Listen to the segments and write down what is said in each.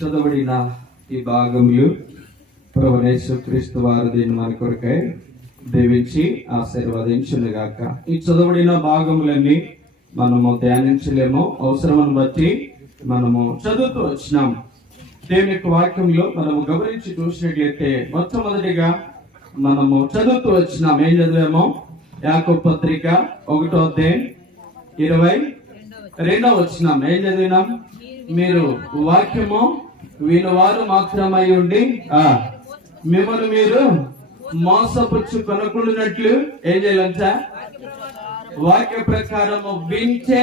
చదవబడిన ఈ భాగములు ప్రభువైన యేసుక్రీస్తు వారు దీన్ని మన కొరకై దీవించి ఆశీర్వదించునుగాక. ఈ చదవబడిన భాగములన్నీ మనము ధ్యానించలేము, అవసరమును బట్టి మనము చదువుతూ వచ్చినాం. దేవుని యొక్క వాక్యంలో మనము గమనించి చూసినట్లయితే మొట్టమొదటిగా మనము చదువుతూ వచ్చినాం. ఏం చదివామో? యాకోబు పత్రిక 1వ అధ్యాయం 22వ వచనం. ఏం చదివినాం? మీరు వాక్యము వినువారు మాత్రమై ఉండి మిమ్మల్ని మీరు మోసపుచ్చు కొనుక్కున్నట్లు ఏం చేయాలంట? వాక్య ప్రకారము వింటే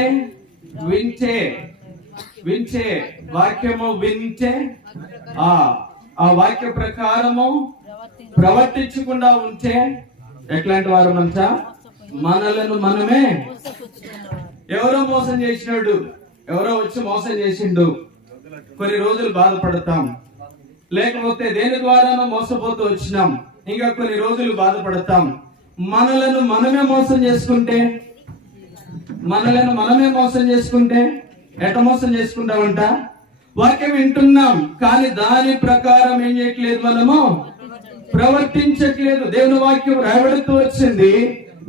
వాక్యము వింటే ఆ వాక్య ప్రకారము ప్రవర్తించకుండా ఉంటే ఎట్లాంటి వారు మంట? మనలను మనమే ఎవరో మోసం చేసినాడు, ఎవరో వచ్చి మోసం చేసిండు, కొన్ని రోజులు బాధపడతాం. లేకపోతే దేని ద్వారానో మోసపోతూ వచ్చినాం, ఇంకా కొన్ని రోజులు బాధపడతాం. మనలను మనమే మోసం చేసుకుంటే ఎట మోసం చేసుకుంటామంట? వాక్యం వింటున్నాం కానీ దాని ప్రకారం ఏం చేయట్లేదు, మనము ప్రవర్తించట్లేదు. దేవుని వాక్యం రాయబడుతూ వచ్చింది,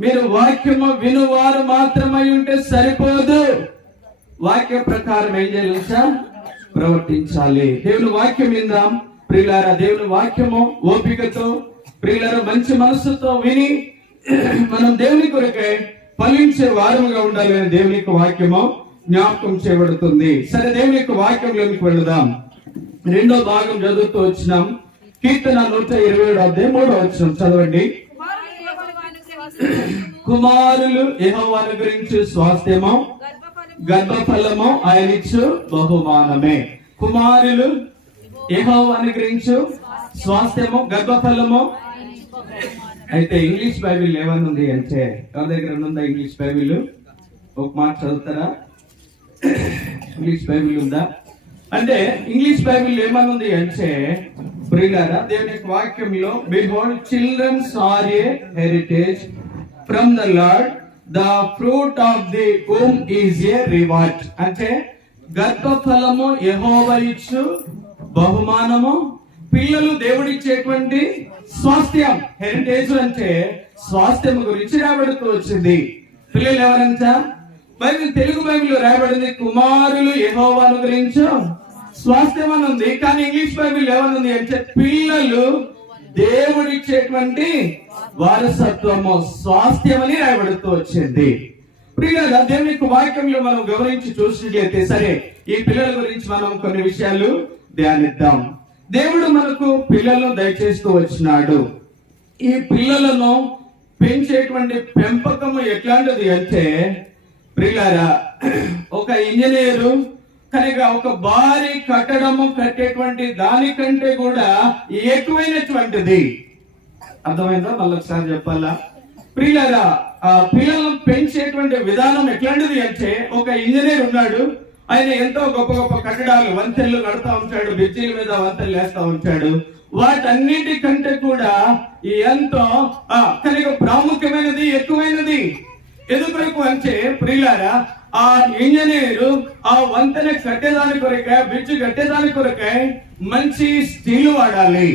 మీరు వాక్యము వినువారు మాత్రమై ఉంటే సరిపోదు, వాక్య ప్రకారం ఏం చేయాలి? ప్రవర్తించాలి. దేవుని వాక్యం విందాం ప్రియులారా. దేవుని వాక్యము ఓపికతో ప్రియులారా మంచి మనసుతో విని మనం దేవుని కొరకై ఫలించే వారముగా ఉండాలి అని దేవుని యొక్క వాక్యము జ్ఞాపకం చేయబడుతుంది. సరే, దేవుని యొక్క వాక్యంలోకి వెళదాం. 2వ భాగం చదువుతూ వచ్చినాం. కీర్తన 127వ అధ్యాయం 3వ వచనం చదవండి. కుమారులు యెహోవాను గురించి స్వాస్థ్యము, గర్భఫలము ఆయన ఇచ్చు బహుమానమే. కుమారులు యెహోవాను గురించి స్వాస్థ్యము, గర్భఫలము. అయితే ఇంగ్లీష్ బైబిల్ ఏమనుంది అంటే, ఎవరి దగ్గర ఉందా ఇంగ్లీష్ బైబిల్? ఒక మాట చదువుతారా? ఇంగ్లీష్ బైబిల్ ఉందా అంటే, ఇంగ్లీష్ బైబిల్ ఏమనుంది అంటే ప్రియులారా, దేవుని యొక్క వాక్యంలో behold childrens are a heritage from the Lord, the fruit of the womb is a reward. అంటే గర్భఫలము యెహోవా ఇచ్చు బహుమానము, పిల్లలు దేవుడిచ్చేటువంటి స్వాస్థ్యం. హెరిటేజ్ అంటే స్వాస్థ్యం గురించి రాబడుతూ వచ్చింది. పిల్లలు ఎవరంట? బైబిల్ తెలుగు బైబిల్ రాయబడింది కుమారులు యెహోవాను గురించి స్వాస్థ్యం అని ఉంది. కానీ ఇంగ్లీష్ బైబిల్ ఏమనుంది అంటే పిల్లలు దేవుడిచ్చేటువంటి వారసత్వము, స్వాస్థ్యం అని రాయబడుతూ వచ్చింది. ప్రియులారా, దేవుని యొక్క వాక్యంలో మనం గమనించి చూసినట్లయితే, సరే ఈ పిల్లల గురించి మనం కొన్ని విషయాలు ధ్యానిద్దాం. దేవుడు మనకు పిల్లలను దయచేస్తూ వచ్చినాడు. ఈ పిల్లలను పెంచేటువంటి పెంపకము ఎట్లాంటిది అంటే ప్రియులారా, ఒక ఇంజనీరు కనుక ఒక భారీ కట్టడము కట్టేటువంటి దానికంటే కూడా ఎక్కువైనటువంటిది. అర్థమైందా? మళ్ళీ ఒకసారి చెప్పాలా? ప్రియులారా, ఆ పిల్లలను పెంచేటువంటి విధానం ఎట్లాంటిది అంటే, ఒక ఇంజనీర్ ఉన్నాడు, ఆయన ఎంతో గొప్ప గొప్ప కట్టడాలు, వంతెనలు కడతా ఉంటాడు, బ్రిడ్జిల మీద వంతెనలు వేస్తా ఉంటాడు. వాటన్నిటికంటే కూడా ఎంతో కనుక ప్రాముఖ్యమైనది, ఎక్కువైనది ఎందుకు అంటే ప్రియులారా, ఆ ఇంజనీరు ఆ వంతెన కట్టేదాని కొరకై, బ్రిడ్జ్ కట్టేదాని కొరకై మంచి స్టీల్ వాడాలి,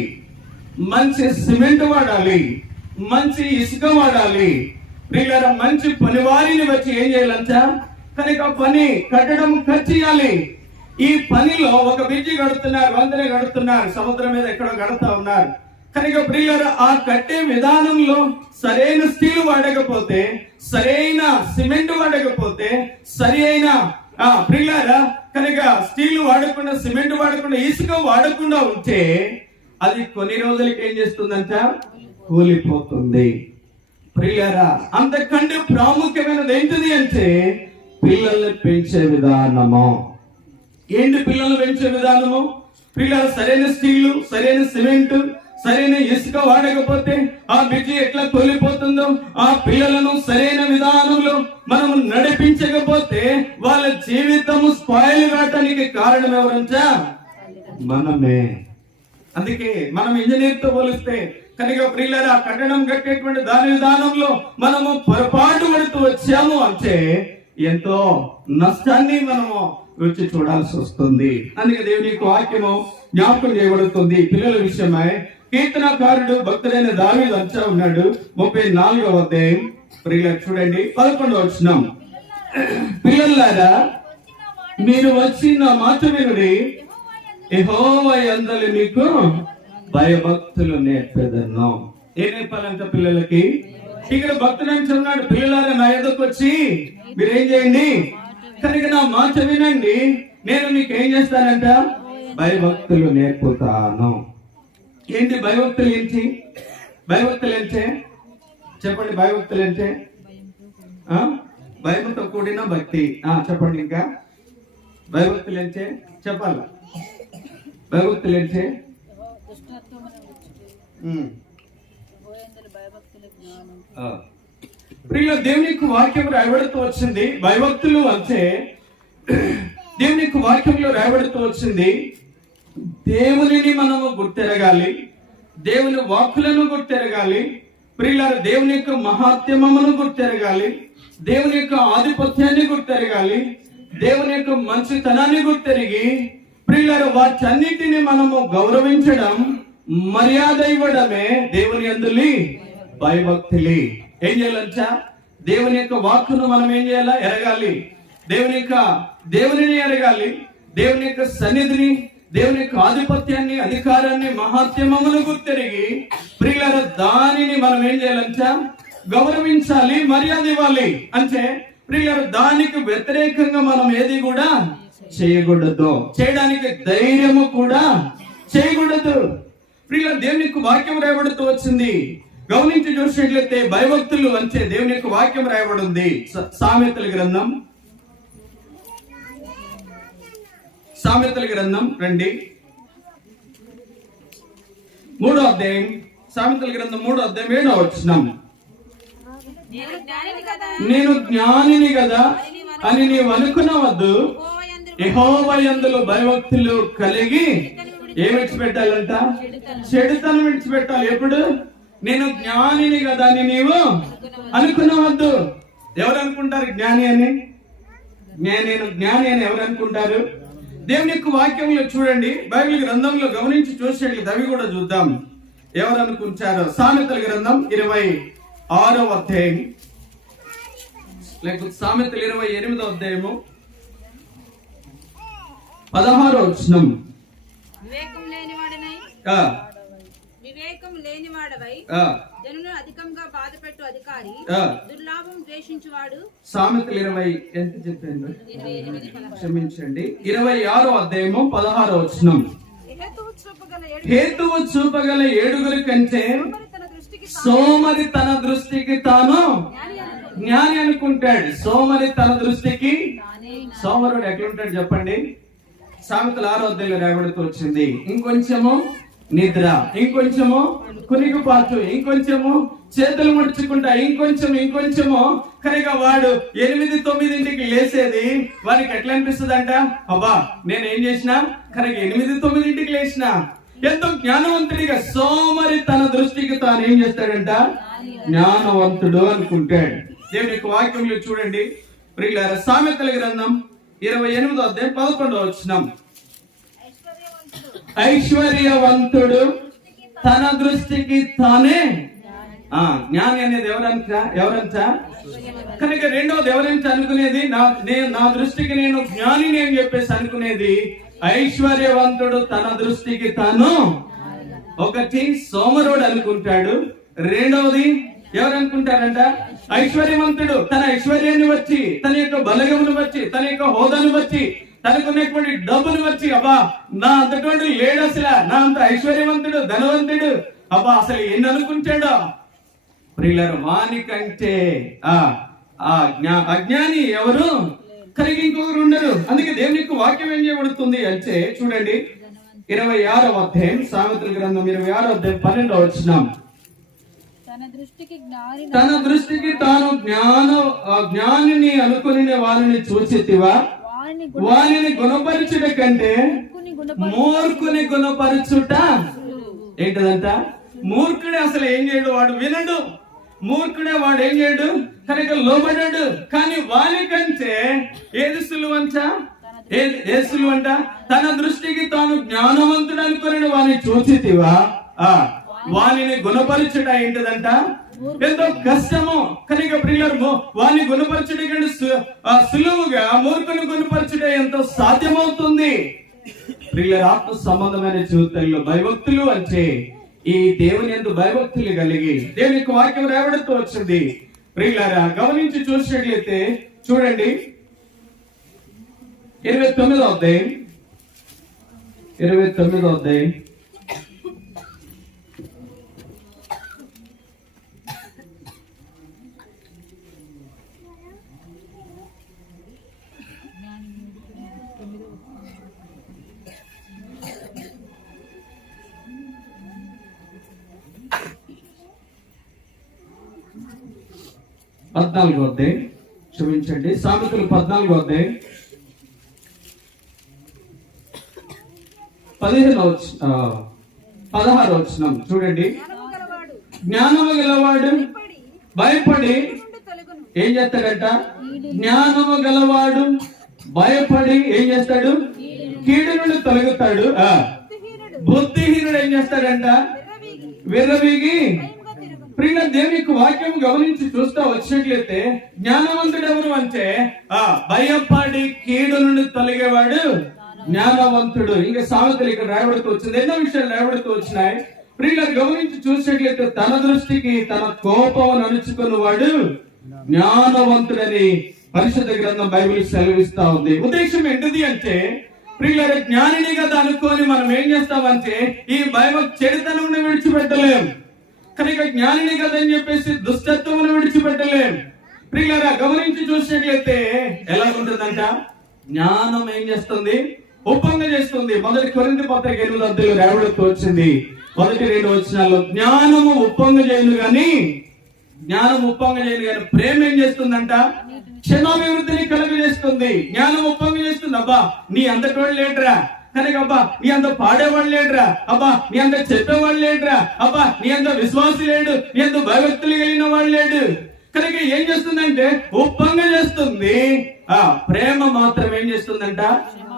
మంచి సిమెంట్ వాడాలి, మంచి ఇసుక వాడాలి. ప్రియులారా, మంచి పనివారిని వచ్చి ఏం చేయాలంట? కనుక పని కట్టడం చేయాలి. ఈ పనిలో ఒక బ్రిడ్జి కడుతున్నారు, వంతెన కడుతున్నారు, సముద్రం మీద ఎక్కడో కడుతా ఉన్నారు. కనుక ప్రియులారా, ఆ కట్టే విధానంలో సరైన స్టీల్ వాడకపోతే, సరైన సిమెంట్ వాడకపోతే, సరి అయిన ప్రియులారా కనుక స్టీల్ వాడకుండా, సిమెంట్ వాడకుండా, ఇసుక వాడకుండా ఉంటే అది కొన్ని రోజులకి ఏం చేస్తుందంట? కూలిపోతుంది. ప్రియులారా, అంతకంటే ప్రాముఖ్యమైనది ఏంటిది అంటే పిల్లల్ని పెంచే విధానము. ఏంటి పిల్లల్ని పెంచే విధానము? పిల్లలు సరైన స్టీలు, సరైన సిమెంట్, సరైన ఇసుక వాడకపోతే ఆ బ్రిడ్జి ఎట్లా కూలిపోతుందో, ఆ పిల్లలను సరైన విధానంలో మనము నడిపించకపోతే వాళ్ళ జీవితము స్పాయిల్ కావటానికి కారణం ఎవరంటా? మనమే. అందుకే మనం ఇంజనీర్ తో పోలిస్తే కనుక ప్రియులారా, కట్టడం కట్టేటువంటి దాని విధానంలో మనము పొరపాటు పడుతూ వచ్చాము అంటే ఎంతో నష్టాన్ని మనము రుచి చూడాల్సి వస్తుంది. అందుకే దేవుని యొక్క వాక్యము జ్ఞాపకం చేయబడుతుంది పిల్లల విషయమై. కీర్తనకారుడు భక్తుడైన దావీదు అంటూ ఉన్నాడు 34వ అధ్యాయం ప్రియులారా చూడండి 11వ వచనం, పిల్లలారా మీరు వచ్చిన మాట వినుడి, యెహోవా యందు మీకు భయభక్తులు నేర్పెదను. ఏం నేర్పాలంట పిల్లలకి? ఇక్కడ భక్తుడు అంటున్నాడు, పిల్లలారా నా ఎదుకు వచ్చి మీరేం చేయండి, కనుక నా మాట వినండి, నేను మీకు ఏం చేస్తానంట, భయభక్తులు నేర్పుతాను. ఏంటి భయభక్తులు? ఏంటి భయభక్తులు? ఏంటే చెప్పండి. భయభక్తులు ఏంటే? భయంతో కూడిన భక్తి. చెప్పండి. ఇంకా భయభక్తులు ఏంటే చెప్పాలా? భయభక్తులు ఏంటే? ప్రియుల దేవుని యొక్క వాక్యం రాయబడుతూ వచ్చింది. భయభక్తులు అంటే దేవుని యొక్క వాక్యంలో రాయబడుతూ వచ్చింది, దేవునిని మనము గుర్తెరగాలి, దేవుని వాక్కులను గుర్తెరగాలి, ప్రియులారా దేవుని యొక్క మహాత్మ్యమును గుర్తెరగాలి, దేవుని యొక్క ఆధిపత్యాన్ని గుర్తెరగాలి, దేవుని యొక్క మంచితనాన్ని గుర్తెరిగి ప్రియులారా వాటన్నిటిని మనము గౌరవించడం, మర్యాద ఇవ్వడమే దేవుని యందులి భయభక్తులి. ఏం చేయాలంట? దేవుని యొక్క వాక్కును మనం ఏం చేయాలా? ఎరగాలి. దేవునిని ఎరగాలి, దేవుని యొక్క సన్నిధిని, దేవుని యొక్క ఆధిపత్యాన్ని, అధికారాన్ని, మహాత్మ్యమును గుర్తెరిగి ప్రియులారా దానిని మనం ఏం చేయాలంట? గౌరవించాలి, మర్యాద ఇవ్వాలి. అంటే ప్రియులారా దానికి వ్యతిరేకంగా మనం ఏది కూడా చేయకూడదు, చేయడానికి ధైర్యము కూడా చేయకూడదు. ప్రియులారా దేవుని యొక్క వాక్యం రాయబడుతూ వచ్చింది. గమనించి చూసినట్లయితే భయభక్తులు అంటే దేవుని యొక్క వాక్యం రాయబడి ఉంది. సామెతల గ్రంథం రండి 3వ అధ్యాయం, సామెతల గ్రంథం 3వ అధ్యాయం 7వ వచనం, నేను జ్ఞానిని కదా అని నీవు అనుకునవద్దు, యెహోవా యందు భయభక్తులు కలిగి ఏం విడిచిపెట్టాలంట? చెడుతనం విడిచిపెట్టాలి. ఎప్పుడు? నేను జ్ఞానిని కదా అని నీవు అనుకునవద్దు. ఎవరు అనుకుంటారు జ్ఞాని అని? నేను జ్ఞాని అని ఎవరు అనుకుంటారు? దేవుని యొక్క వాక్యంలో చూడండి, బైబిల్ గ్రంథంలో గమనించి చూసేట్లేదు, అవి కూడా చూద్దాం ఎవరు అనుకుంటారో. సామెతల గ్రంథం 26వ అధ్యాయం, లేకపోతే సామెతలు 28వ అధ్యాయము 16వ వచనం, వివేకం లేనివాడవై జనులను అధికంగా బాధపెట్టు అధికారి, దుర్లాభం ద్వేషించువాడు. సామెతలు 20 ఎంత చెప్పాను? క్షమించండి, 26వ అధ్యాయము 16వ వచనం, హేతువు చూపగల ఏడుగురి కంటే సోమరి తన దృష్టికి తాను జ్ఞాని అనుకుంటాడు. సోమరి తన దృష్టికి, సోమరుడు ఎట్లుంటాడు చెప్పండి? సామెతలు 6వ అధ్యాయంలో రాయబడుతూ వచ్చింది. ఇంకొంచెము నిద్ర, ఇంకొంచెము కునికిపాటు, ఇంకొంచెము చేతులు ముడుచుకుంటా, ఇంకొంచెము కనుక వాడు 8-9 లేసేది వారికి ఎట్లా అనిపిస్తుంది అంట? అబ్బా నేను ఏం చేసినా కనుక 8-9 లేచిన. ఎంతో జ్ఞానవంతుడిగా సోమరి తన దృష్టికి తాను ఏం చేస్తాడంట? జ్ఞానవంతుడు అనుకుంటాడు. దేవుని యొక్క వాక్యంలో చూడండి ప్రియులారా, సామెతల గ్రంథం 28వ అధ్యాయం 11వ వచనం, ఐశ్వర్యవంతుడు తన దృష్టికి తానే. జ్ఞాని అనేది ఎవరంట? కనుక రెండవది ఎవరంట అనుకునేది? నా దృష్టికి నేను జ్ఞానిని అని చెప్పేసి అనుకునేది ఐశ్వర్యవంతుడు తన దృష్టికి తాను. ఒకటి సోమరుడు అనుకుంటాడు, రెండవది ఎవరు అనుకుంటారంట? ఐశ్వర్యవంతుడు తన ఐశ్వర్యాన్ని వచ్చి, తన యొక్క బలగమును వచ్చి, తన యొక్క హోదాను వచ్చి, తనకున్నటువంటి డబ్బును వచ్చి, అబ్బా నా అంతటువంటి లేడు అసలు, నా అంత ఐశ్వర్యవంతుడు ధనవంతుడు, అబ్బా అసలు ఎన్ని అనుకుంటాడో. ప్రియులారా వానికంటే అజ్ఞాని ఎవరు? కలిగి ఇంకొకరు ఉండరు. అందుకే దేవుని యొక్క వాక్యం ఏం చేయబడుతుంది అంటే చూడండి 26వ అధ్యాయం, సామెతల గ్రంథం 26వ అధ్యాయం 12వ వచనం, తన దృష్టికి తాను జ్ఞానిని అనుకుని వారిని చూచితివా, వారిని గుణపరచుట కంటే మూర్ఖుని గుణపరచుట ఏంటదంట? మూర్ఖుడే అసలు ఏం చేయడు, వాడు వినడు. మూర్ఖుడే వాడు ఏం చేయడు కనుక లోబడ్డాడు. కానీ వాని కంటే ఏది సులువంట? ఏ సులువు అంట? తన దృష్టికి తాను జ్ఞానవంతుడు అనుకుని వాని చూచితివా, వానిని గుణపరచుట ఏంటిదంట? ఎంతో కష్టము. కనుక ప్రియులారా, వాని గుణపరచుట కంటే సులువుగా మూర్ఖుని గుణపరచుట ఎంతో సాధ్యమవుతుంది. ప్రియులారా, ఆత్మ సంబంధమైన జీవితంలో భయభక్తులు అంటే ఈ దేవుని యందు భయభక్తులు కలిగి దేవుని యొక్క వాక్యం రావడంతో వచ్చింది. ప్రియులారా, గమనించి చూసినట్లయితే చూడండి 29వ అధ్యాయం 29వ అధ్యాయం 14వ అధ్యాయం, క్షమించండి, సామెతలు 14వ అధ్యాయం 16వ వచనం చూడండి. జ్ఞానము గలవాడు భయపడి ఏం చేస్తాడంట? జ్ఞానము గలవాడు భయపడి ఏం చేస్తాడు? కీడు నుండి తొలగుతాడు. బుద్ధిహీనుడు ఏం చేస్తాడంట? విర్రవీగి. ప్రియుల, దేవుని యొక్క వాక్యం గమనించి చూస్తా వచ్చినట్లయితే జ్ఞానవంతుడు ఎవరు అంటే భయపడి కీడు నుండి తొలగేవాడు జ్ఞానవంతుడు. ఇంకా సామెతలు ఇక్కడ రాయబడుతూ వచ్చింది, ఎన్నో విషయాలు రాయబడుతూ వచ్చినాయి. ప్రియులను గమనించి చూసినట్లయితే తన దృష్టికి తన కోపం అణుచుకున్న వాడు జ్ఞానవంతుడని పరిశుద్ధ గ్రంథం బైబిల్ సెలవిస్తా ఉంది. ఉద్దేశం ఏంటిది అంటే, ప్రియుల, జ్ఞానిని కదా అనుకొని మనం ఏం చేస్తామంటే ఈ చెడుతనం విడిచిపెట్టలేం. కనుక జ్ఞానిని కదా అని చెప్పేసి దుష్టత్వం విడిచిపెట్టలేం. ప్రియులారా, గమనించి చూసినట్లయితే ఎలా ఉంటుందంట? జ్ఞానం ఏం చేస్తుంది? ఉప్పంగ చేస్తుంది. మొదటి కొరింథీ పత్రిక 8వ అధ్యాయంలో రాయబడుతూ వచ్చింది, మొదటి 2 వచనాల్లో, జ్ఞానము ఉప్పంగ చేయను గాని ప్రేమ ఏం చేస్తుందంట? క్షమాభివృద్ధిని కలుగజేస్తుంది. జ్ఞానం ఉప్పంగ చేస్తుంది. అబ్బా, నీ అంతటి వాడు లేటరా, కనుక అబ్బా నీ అంత పాడేవాళ్ళు లేడురా, అబ్బా నీ అంత చెప్పేవాళ్ళు లేడురా, అబ్బా నీ అంత విశ్వాసి లేడు, నీ అంత భయభక్తులు కలిగిన వాళ్ళు లేడు. కనుక ఏం చేస్తుందంటే ఉప్పంగా చేస్తుంది. ప్రేమ మాత్రం ఏం చేస్తుందంట?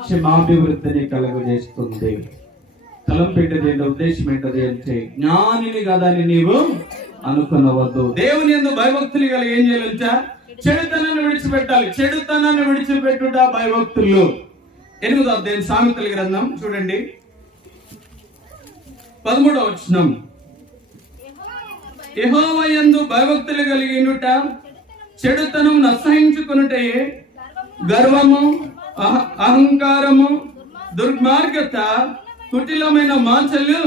క్షమాభివృద్ధిని కలుగజేస్తుంది. తలంపేటది ఏంటో, ఉద్దేశం ఏంటది అంటే, జ్ఞానిని కదా అని నీవు అనుకునవద్దు. దేవుని యందు భయభక్తులు కలిగి ఏం చేయాలంట? చెడుతనాన్ని విడిచిపెట్టాలి. చెడుతనాన్ని విడిచిపెట్టుట భయభక్తులు. 8వ అధ్యాయం సామెతల గ్రంథం చూడండి, 13వ వచనం. యెహోవా యందు భయభక్తులు కలిగినుట చెడుతనం అసహించుకొనుటే గర్వము, అహంకారము, దుర్మార్గత, కుటిలమైన మాటలు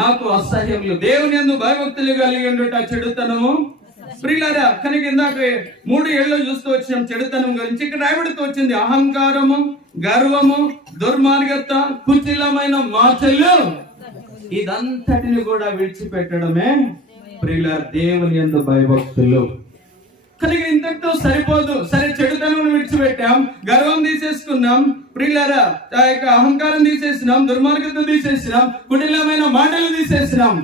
నాకు అసహ్యములు. దేవుని యందు భయభక్తులు కలిగినుట చెడుతనము. ప్రియులారా, కనుక ఇందాక 3 ఏళ్ళు చూస్తూ వచ్చినాం చెడుతనం గురించి. ఇక్కడ రాయబడుతూ వచ్చింది అహంకారము, గర్వము, దుర్మార్గత, కుటిలమైన మాటలు. ఇదంతటిని కూడా విడిచిపెట్టడమే ప్రియులారా దేవుని యందు భయభక్తులు. కనుక ఇంతటితో సరిపోదు. సరే, చెడుతనం విడిచిపెట్టాం, గర్వం తీసేసుకున్నాం, ప్రియులారా ఆ యొక్క అహంకారం తీసేసినాం, దుర్మార్గత తీసేసినాం, కుటిలమైన మాటలు తీసేసినాం.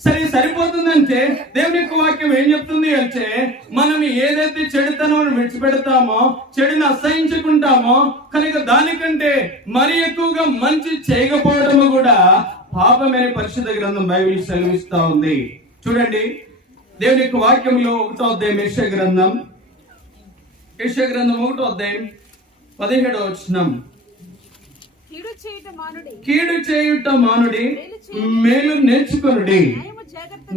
సరే, సరిపోతుందంటే దేవుని యొక్క వాక్యం ఏం చెప్తుంది అంటే, మనం ఏదైతే చెడుతనం విడిచిపెడతామో, చెడుని అసహించుకుంటామో, కనుక దానికంటే మరి ఎక్కువగా మంచి చేయకపోవడము కూడా పాపమనే పరిశుద్ధ గ్రంథం బైబిల్ సెలవిస్తా ఉంది. చూడండి, దేవుని యొక్క వాక్యంలో 1వ అధ్యాయం యెషయా గ్రంథం 1వ అధ్యాయం 17వ వచనం. కీడు చేయుట మానుడి, మేలు నేర్చుకొనుడి,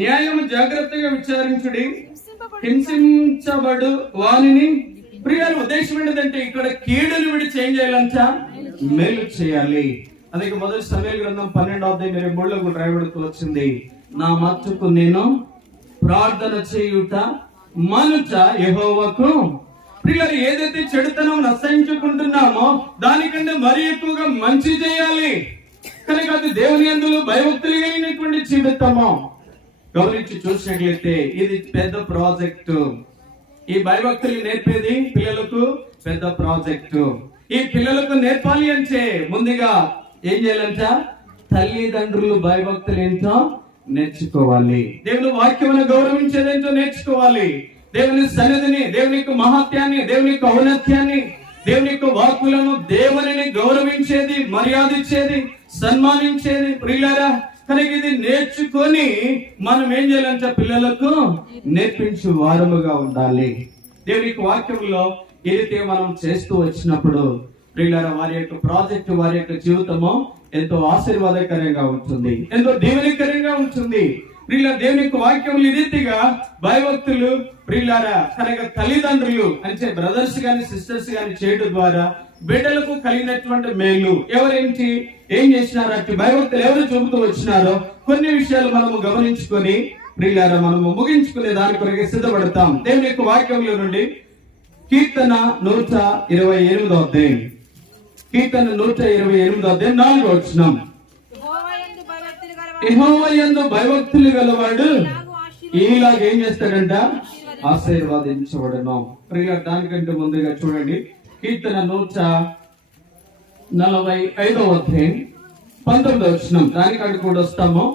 న్యాయము జాగ్రత్తగా విచారించుడి, హింసించబడు వానిని. ప్రియుల, ఉద్దేశం ఏంటంటే ఇక్కడ కీడుని విడిచి ఏం చేయాలంట? మేలు చేయాలి. అందుకే మొదటి సమూయేలు గ్రంథం 12వ అధ్యాయం 23లో కూడా రాయబడుతూ వచ్చింది, నా మట్టుకు నేను ప్రార్థన చేయుట మనుచ యెహోవాకు. ప్రియులారా, ఏదైతే చెడుతనం అసహించుకుంటున్నామో దానికంటే మరి ఎక్కువగా మంచి చేయాలి. కనుక అది దేవుని యందు భయభక్తులు కలిగినటువంటి జీవితము. గమనించి చూసినట్లయితే ఇది పెద్ద ప్రాజెక్టు. ఈ భయభక్తులు నేర్పేది పిల్లలకు పెద్ద ప్రాజెక్టు. ఈ పిల్లలకు నేర్పాలి అంటే ముందుగా ఏం చేయాలంట? తల్లిదండ్రులు భయభక్తులు ఏంటో నేర్చుకోవాలి. దేవుని వాక్యమును గౌరవించేదేంటో నేర్చుకోవాలి. దేవుని సన్నిధిని, దేవుని యొక్క మహత్యాన్ని, దేవుని యొక్క ఔన్నత్యాన్ని, దేవుని యొక్క వాక్కులను, దేవునిని గౌరవించేది, మర్యాద ఇచ్చేది, సన్మానించేది ప్రియులారా. కనుక ఇది నేర్చుకొని మనం ఏం చేయాలంటే పిల్లలకు నేర్పించు వారముగా ఉండాలి. దేవుని యొక్క వాక్యంలో ఏదైతే మనం చేస్తూ వచ్చినప్పుడు ప్రియులారా వారి యొక్క ప్రాజెక్టు, వారి యొక్క జీవితము ఎంతో ఆశీర్వాదకరంగా ఉంటుంది, ఎంతో దీవెనకరంగా ఉంటుంది. ప్రియుల దేవుని యొక్క వాక్యం ఈ రీతిగా భయభక్తులు ప్రియులారా కనుక తల్లిదండ్రులు అంటే బ్రదర్స్ గాని సిస్టర్స్ గాని చేయడం ద్వారా బిడ్డలకు కలిగినటువంటి మేలు ఎవరేంటి ఏం చేసినారు అంటే భయభక్తులు ఎవరు చూపుతూ వచ్చినారో కొన్ని విషయాలు మనము గమనించుకొని ప్రియులారా మనము ముగించుకునే దాని కొరకు సిద్ధపడతాం. దేవుని యొక్క వాక్యంలో నుండి కీర్తన 128వ అధ్యాయం, కీర్తన 128వ అధ్యాయం 4వ వచనం. యెహోవా యందు భయభక్తులు గలవాడు ఇలాగ ఏం చేస్తాడంట? ఆశీర్వాదించబడను. ప్రియులారా దానికంటే ముందుగా చూడండి కీర్తన 145వ అధ్యాయం 19వ వచనం. దానికంటే కూడా వస్తాము.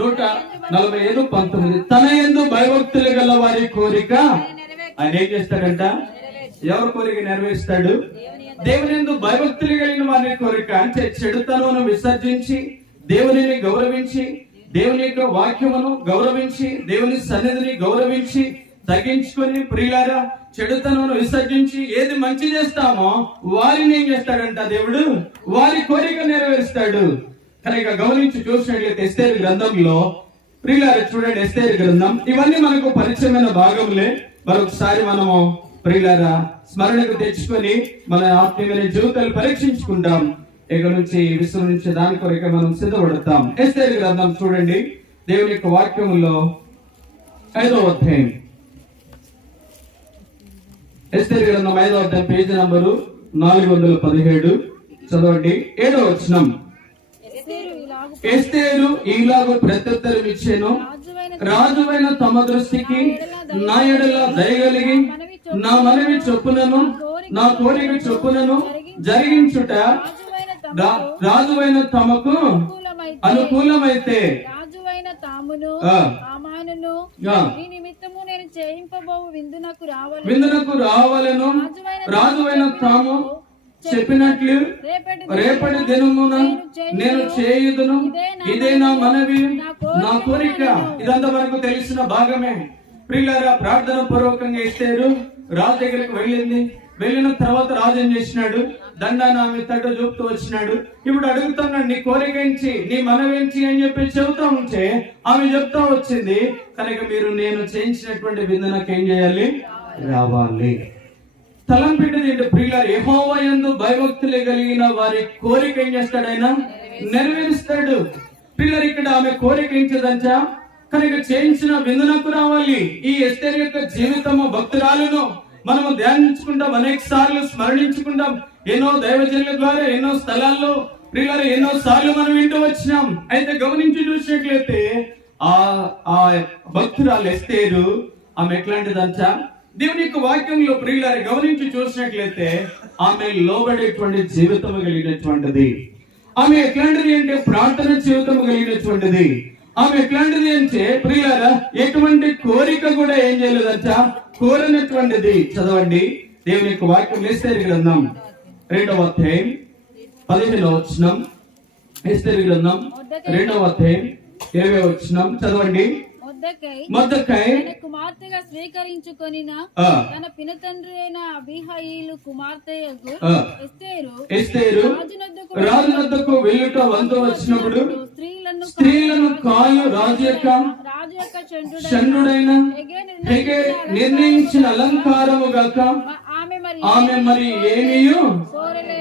145:19. తన యందు భయభక్తులు గల వారి కోరిక ఆయన ఏం చేస్తాడంట? ఎవరి కోరిక నెరవేరుస్తాడు? దేవుని యందు భయభక్తులు కలిగిన వారి కోరిక అంటే చెడుతనమును విసర్జించి దేవునిని గౌరవించి దేవుని యొక్క వాక్యమును గౌరవించి దేవుని సన్నిధిని గౌరవించి తగ్గించుకొని ప్రియులారా చెడుతనమును విసర్జించి ఏది మంచి చేస్తామో వారిని ఏం చేస్తాడంట? దేవుడు వారి కోరిక నెరవేరుస్తాడు. కనుక గమనించి చూసినట్లయితే ఎస్తేరు గ్రంథంలో ప్రియులారా చూడండి, ఎస్తేరు గ్రంథం ఇవన్నీ మనకు పరిచయమైన భాగంలే. మరొకసారి మనము ప్రియులారా స్మరణకు తెచ్చుకొని మన ఆత్మీయమైన జీవితాలు పరీక్షించుకుంటాం. ఇక్కడ నుంచి విశ్రమించే దాని కొరకు మనం సిద్ధపడతాం. ఎస్తేరు గ్రంథం చూడండి దేవుని యొక్క వాక్యములో 5వ అధ్యాయం, ఎస్తేరు గ్రంథం 5వ అధ్యాయం పేజీ నంబరు 417 చదవండి. 7వ వచనం. ఎస్తేరు ఈలాగు ప్రత్యుత్తరం ఇచ్చెను, రాజువైన తమ దృష్టికి నా ఎడల దయగలిగి నా మనవి చొప్పునను నా కోరిక చొప్పునను జరిగించుట రాజువైన తమకు అనుకూలమైతే రాజువైన తామును ఆమానును ఈ నిమిత్తము నేను చేయింపబోవు విందునకు రావాలను రాజువైన తాము చెప్పినట్లు రేపటి దినమున నేను చేయుదును, ఇదే నా మనవి నా కోరిక. ఇదంతా మనకు తెలిసిన భాగమే. ప్రియులారా ప్రార్థన పూర్వకంగా ఎస్తేరు రాజు దగ్గరికి వెళ్ళింది. వెళ్ళిన తర్వాత రాజు ఏం చేసినాడు? దండాన్ని ఆమె తట్టు చూపుతూ వచ్చినాడు. ఇప్పుడు అడుగుతున్నాడు నీ కోరికేంచి, నీ మనవేంచి అని చెప్పి చెబుతా ఉంటే ఆమె చెప్తా వచ్చింది కనుక మీరు నేను చేయించినటువంటి విందునకు ఏం చేయాలి? రావాలి. తలంపిటిది ఏంటి ప్రియులారా? యెహోవా యందు భయభక్తులు కలిగిన వారి కోరిక ఏం చేస్తాడు? ఆయన నెరవేరుస్తాడు. ప్రియులారా ఇక్కడ ఆమె కోరిక ఏం చేదంట? కనుక చేయించిన విందునకు రావాలి. ఈ ఎస్తేరు యొక్క జీవితము భక్తురాలను మనము ధ్యానించుకుంటాం, అనేక సార్లు స్మరణించుకుంటాం. ఎన్నో దైవజనుల ద్వారా ఎన్నో స్థలాల్లో ప్రియులారా ఎన్నో సార్లు మనం వింటూ వచ్చినాం. అయితే గమనించి చూసినట్లయితే ఆ భక్తురాలు ఎస్తేరు ఆమె ఎట్లాంటిదంట? దేవుని యొక్క వాక్యంలో ప్రియులారా గమనించి చూసినట్లయితే ఆమె లోబడేటువంటి జీవితం కలిగినటువంటిది. ఆమె ఎట్లాంటిది అంటే ప్రార్థన జీవితం కలిగినటువంటిది. ఆమె ఎట్లాంటిది అంటే ప్రియులారా ఎటువంటి కోరిక కూడా ఏం చేయలేదంట? కోరినటువంటిది. చదవండి దేవుని యొక్క వాక్యం ఎస్తేరు గ్రంథం 2వ అధ్యాయం 15వ వచనం. ఎస్తేరు గ్రంథం 2వ అధ్యాయం 20వ వచనం చదవండి. మొర్దెకై కుమార్తెగా స్వీకరించుకొనిన తన పినతండ్రి అయిన అబీహయీలు కుమార్తె ఎస్తేరు రాజునొద్దకు వెళ్ళుట వంతు వచ్చినప్పుడు స్త్రీలను కాయు రాజు యొక్క చండుడైన హెగే నిర్ణయించిన అలంకారము గాక ఆమె మరి ఏమీ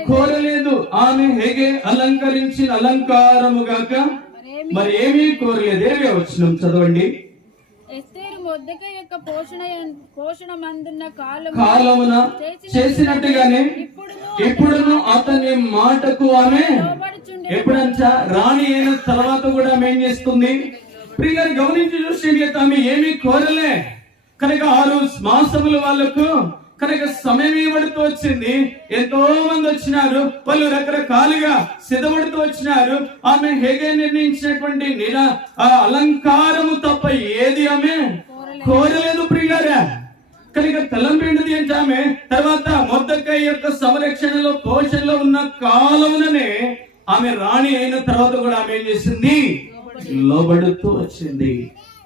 కోరలేదు. ఆమె హెగే అలంకరించిన అలంకారము గాక మరి ఏమీ కోరలేదు. 20వ వచనం చదవండి. ఎస్తేరు మొర్దెకై యొక్క పోషణ మందున్న కాలమున చేసినట్టుగానే ఇప్పుడును అతని మాటకు ఆమె ఎప్పుడంతా రాణి అయిన తర్వాత కూడా ఆమె ఏం చేస్తుంది? ప్రియులారా గమనించి చూసినట్లయితే ఆమె ఏమీ కోరలే. కనుక 6 మాసముల వాళ్ళకు కనుక సమయం ఇవ్వబడుతూ వచ్చింది. ఎంతో మంది వచ్చినారు, వాళ్ళు రకరకాలుగా సిద్ధపడుతూ వచ్చినారు. ఆమె హేగే నిర్ణయించినటువంటి అలంకారము తప్ప ఏది ఆమె కోరలేదు ప్రియులారా. కనుక తలంపేంటిది అంటే ఆమె తర్వాత మొర్దెకై యొక్క సంరక్షణలో పోషణలో ఉన్న కాలముననే ఆమె రాణి అయిన తర్వాత కూడా ఆమె ఏం చేసింది? లోబడుతూ వచ్చింది.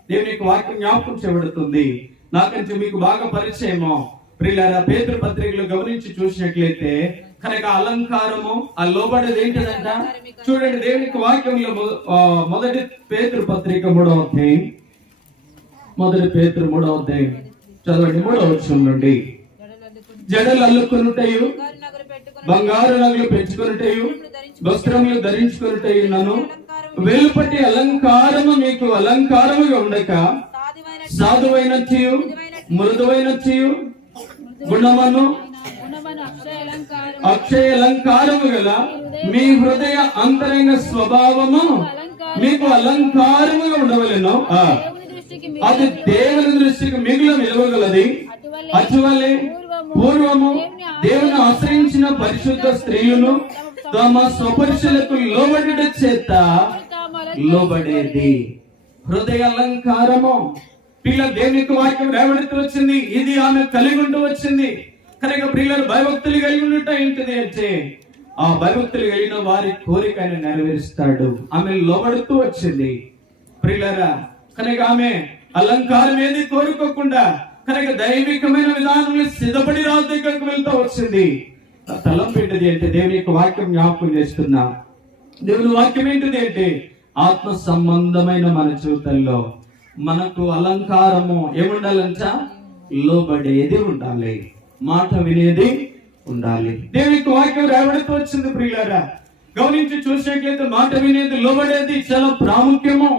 దేవుని యొక్క వాక్యం జ్ఞాపకం చేయబడుతుంది. నాకంటే మీకు బాగా పరిచయమో ప్రియులారా, పేతురు పత్రికలు గమనించి చూసినట్లయితే కనుక అలంకారము ఆ లోబడేది ఏంటిదంట చూడండి. దేవుని యొక్క వాక్యంలో మొదటి పేతురు పత్రిక 3వ అధ్యాయం, మొదటి పేతురు 3వ అధ్యాయం చదవండి 3వ వచనం నుండి. జడలు అల్లుకొనుటయు బంగారు నగలు పెంచుకొనుటయు వస్త్రములు ధరించుకొనుటయు నన్ను వెలుపటి అలంకారము మీకు అలంకారముగా ఉండక సాధువైనచ్చియు మృదువైనచ్చియు గుణమను అక్షయ అలంకారము గల మీ హృదయ అంతరంగ స్వభావము మీకు అలంకారముగా ఉండవలెను. అది దేవుని దృష్టికి మిగులు విలువగలది. అటువలే పూర్వము దేవుని ఆశ్రయించిన పరిశుద్ధ స్త్రీలను తమ స్వపురుషులకు లోబడుట చేత లోబడేది. హృదయ అలంకారము పిల్ల దేవునికి వాక్యం రాబడుతూ వచ్చింది. ఇది ఆమె కలిగి ఉంటూ వచ్చింది. కనుక పిల్లలు భయభక్తులు కలిగి ఉండట ఏంటిది అంటే ఆ భయభక్తులు కలిగిన వారి కోరిక ఆయన నెరవేరుస్తాడు. ఆమె లోబడుతూ వచ్చింది ప్రియులరా. కనుక ఆమె అలంకారం ఏది కోరుకోకుండా కనుక దైవికమైన విధానంలో సిద్ధపడి రాజు దగ్గరకు వెళ్తూ వచ్చింది. తలం ఏంటిది అంటే దేవుని యొక్క వాక్యం జ్ఞాపకం చేస్తున్నా. దేవుని వాక్యం ఏంటిది అంటే ఆత్మ సంబంధమైన మన జీవితంలో మనకు అలంకారము ఏముండాలంట? లోబడేది ఉండాలి, మాట వినేది ఉండాలి. దేవునికి వాక్యం రాబడుతూ వచ్చింది ప్రియులారా. గమనించి చూసినట్లయితే మాట వినేది లోబడేది చాలా ప్రాముఖ్యము.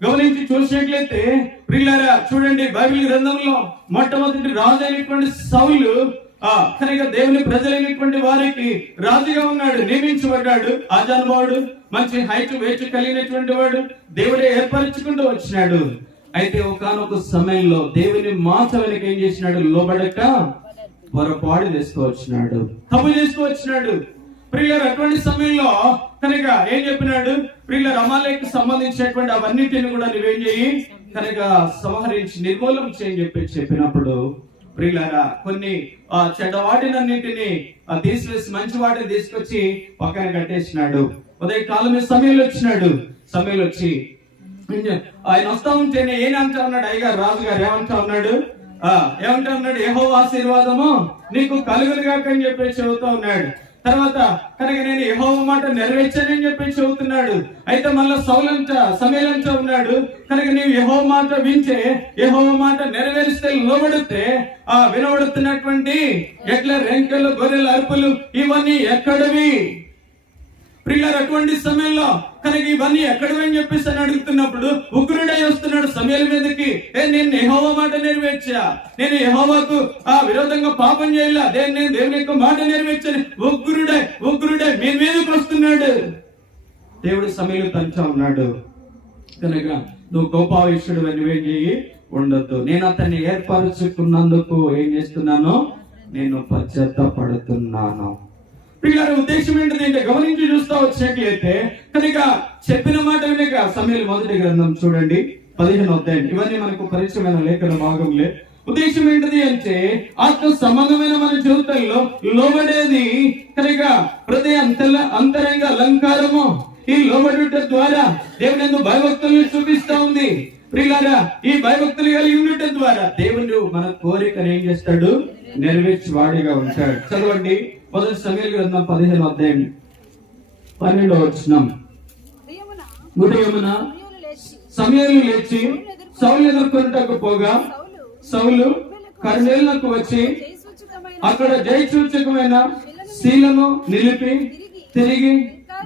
గమనించి చూసినట్లయితే ప్రియులారా చూడండి, బైబిల్ గ్రంథంలో మొట్టమొదటి రాజు అయినటువంటి సౌలు కనుక దేవుని ప్రజలైనటువంటి వారికి రాజుగా ఉన్నాడు, నియమించబడ్డాడు. ఆజానుభావుడు, మంచి హైట్ వెయిట్ కలిగినటువంటి వాడు, దేవుడే ఏర్పరచుకుంటూ వచ్చినాడు. అయితే ఒకానొక సమయంలో దేవుని మాట వెనక ఏం చేసినాడు? లోబడక పొరపాటు చేస్తూ వచ్చినాడు, తప్పు చేస్తూ వచ్చినాడు. ప్రియులారు అటువంటి సమయంలో కనుక ఏం చెప్పినాడు? ప్రియులారు అమాలేకి సంబంధించినటువంటి అవన్నిటిని కూడా నువ్వేం చేయి కనుక సంహరించి నిర్మూలన చేయని చెప్పినప్పుడు ప్రియులారా కొన్ని చెడ్డవాటినన్నింటినీ తీసివేసి మంచి వాటిని తీసుకొచ్చి పక్కన కట్టేసినాడు. ఉదయ కాలమే సమయంలో వచ్చినాడు. సమయంలో వచ్చి ఆయన వస్తా ఉంటేనే ఏమంటా ఉన్నాడు? అయ్యగారు రాజుగారు ఏమంటా ఉన్నాడు? ఏమంటా ఉన్నాడు? యెహోవా ఆశీర్వాదము నీకు కలుగునుగాక అని చెప్పేసి చెబుతా ఉన్నాడు. తర్వాత కనుక నేను యెహోవా మాట నెరవేర్చానని చెప్పి చెబుతున్నాడు. అయితే మళ్ళా సౌలంతా సమయలంతా ఉన్నాడు. కనుక నీవు యెహోవా మాట వింటే యెహోవా మాట నెరవేరిస్తే లోబడితే వినబడుతున్నటువంటి ఎట్లా రెంకలు గొర్రెల అరుపులు ఇవన్నీ ఎక్కడవి? ప్రియులారు అటువంటి సమయంలో కనుక ఇవన్నీ ఎక్కడవి అని చెప్పేసి అని అడుగుతున్నప్పుడు ఉగ్రుడై వస్తున్నాడు సమయాల మీదకి. నేను యెహోవా మాట నెరవేర్చా, నేను యెహోవాకు విరోధంగా పాపం చేయలే, నేను దేవుని యొక్క మాట నెరవేర్చాను. ఉగ్రుడై మీ మీదకి వస్తున్నాడు. దేవుడు సమయంలో తంచా ఉన్నాడు. కనుక నువ్వు కోపావేశుడు నువ్వేం చేయి ఉండొద్దు. నేను అతన్ని ఏర్పరచుకున్నందుకు ఏం చేస్తున్నాను? నేను పశ్చాత్తాపడుతున్నాను. పిల్లల ఉద్దేశం ఏంటిది అంటే గమనించి చూస్తా వచ్చినట్లయితే కనుక చెప్పిన మాట వినక సమయాలు మొదటి గ్రంథం చూడండి 15వ అధ్యాయం. ఇవన్నీ మనకు పరిచయమైన లేఖన భాగంలే. ఉద్దేశం ఏంటిది అంటే ఆత్మ సంబంధమైన మన జీవితంలో లోబడేది కనుక హృదయ అంతరంగ అలంకారము. ఈ లోబడుట ద్వారా దేవుని యందు భయభక్తులను చూపిస్తా ఉంది. ప్రియులారా ఈ భయభక్తులు కలిగి ఉండటం ద్వారా దేవుడు మన కోరికను ఏం చేస్తాడు? నెరవేర్చి వాడిగా ఉంటాడు. చదవండి మొదటి సమూయేలు గ్రంథం 15వ అధ్యాయం 12వ వచనం. ఉదయమున సమూయేలు లేచి సౌలు ఎదుర్కొనుటకు పోగా సౌలు కర్మెలునకు వచ్చి అక్కడ జయసూచకమైన శీలను నిలిపి తిరిగి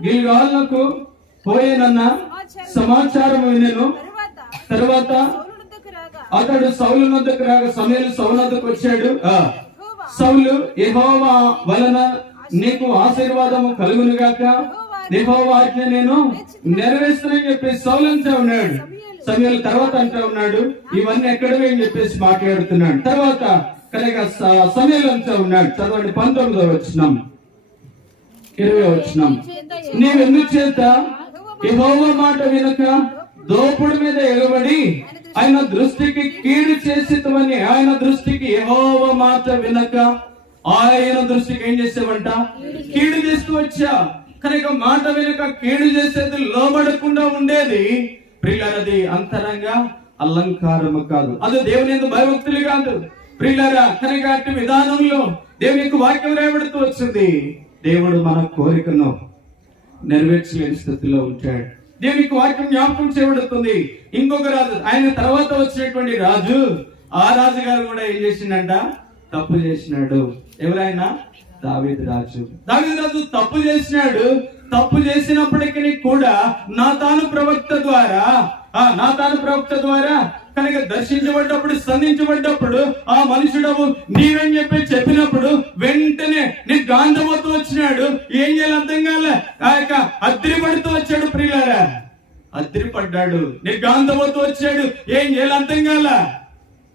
గిల్గాలునకు పోయేనన్న సమాచారం వినెను. తరువాత అతడు సౌలు వద్దకు రాగా సమూయేలు సౌలు వద్దకు వచ్చాడు. సౌలు యెహోవా వలన నీకు ఆశీర్వాదము కలుగునుగాక, యెహోవా ఆజ్ఞ నేను నెరవేర్చునని చెప్పి సౌలు అంటా ఉన్నాడు. సమూయేలు తర్వాత అంటా ఉన్నాడు ఇవన్నీ ఎక్కడవే అని చెప్పేసి మాట్లాడుతున్నాడు. తర్వాత కనుక సమూయేలు అంటా ఉన్నాడు. చదవండి 19వ వచనం 20వ వచనం. నీవెందుచేత యెహోవా మాట వినక దోపుడు మీద ఎగబడి ఆయన దృష్టికి కీడు చేసేటవని, ఆయన దృష్టికి యెహోవా మాట వినక ఆయన దృష్టికి ఏం చేసేవంట? కీడు చేస్తూ వచ్చా. కనుక మాట వినక కీడు చేసేది లోబడకుండా ఉండేది ప్రియులారది అంతరంగ అలంకారము కాదు, అది దేవుని యందు భయభక్తులు కాదు ప్రియులారా. కనుక అట్టి విధానంలో దేవుని యొక్క వాక్యం రాయబడుతూ వచ్చింది. దేవుడు మన కోరికను నెరవేర్చలేని స్థితిలో ఉంటాడు. దేవునికి వాక్యం జ్ఞాపకం చేయబడుతుంది. ఇంకొక రాజు, ఆయన తర్వాత వచ్చినటువంటి రాజు, ఆ రాజు గారు కూడా ఏం చేసిండంట? తప్పు చేసినాడు. ఎవరైనా? దావీదు రాజు. దావీదు రాజు తప్పు చేసినాడు. తప్పు చేసినప్పటికీ కూడా నాతాను ప్రవక్త ద్వారా కనుక దర్శించబడ్డప్పుడు, సంధించబడ్డప్పుడు ఆ మనుషుడు నీవని చెప్పినప్పుడు వెంటనే నిర్గాంధమవుతూ వచ్చినాడు. ఏం చేయాలి అర్థం కాలే. ఆ యొక్క అద్రిపడుతూ వచ్చాడు ప్రియులారా, అద్రిపడ్డాడు, నిర్గాంధమవుతూ వచ్చాడు. ఏం చేయాలి అర్థం కాలే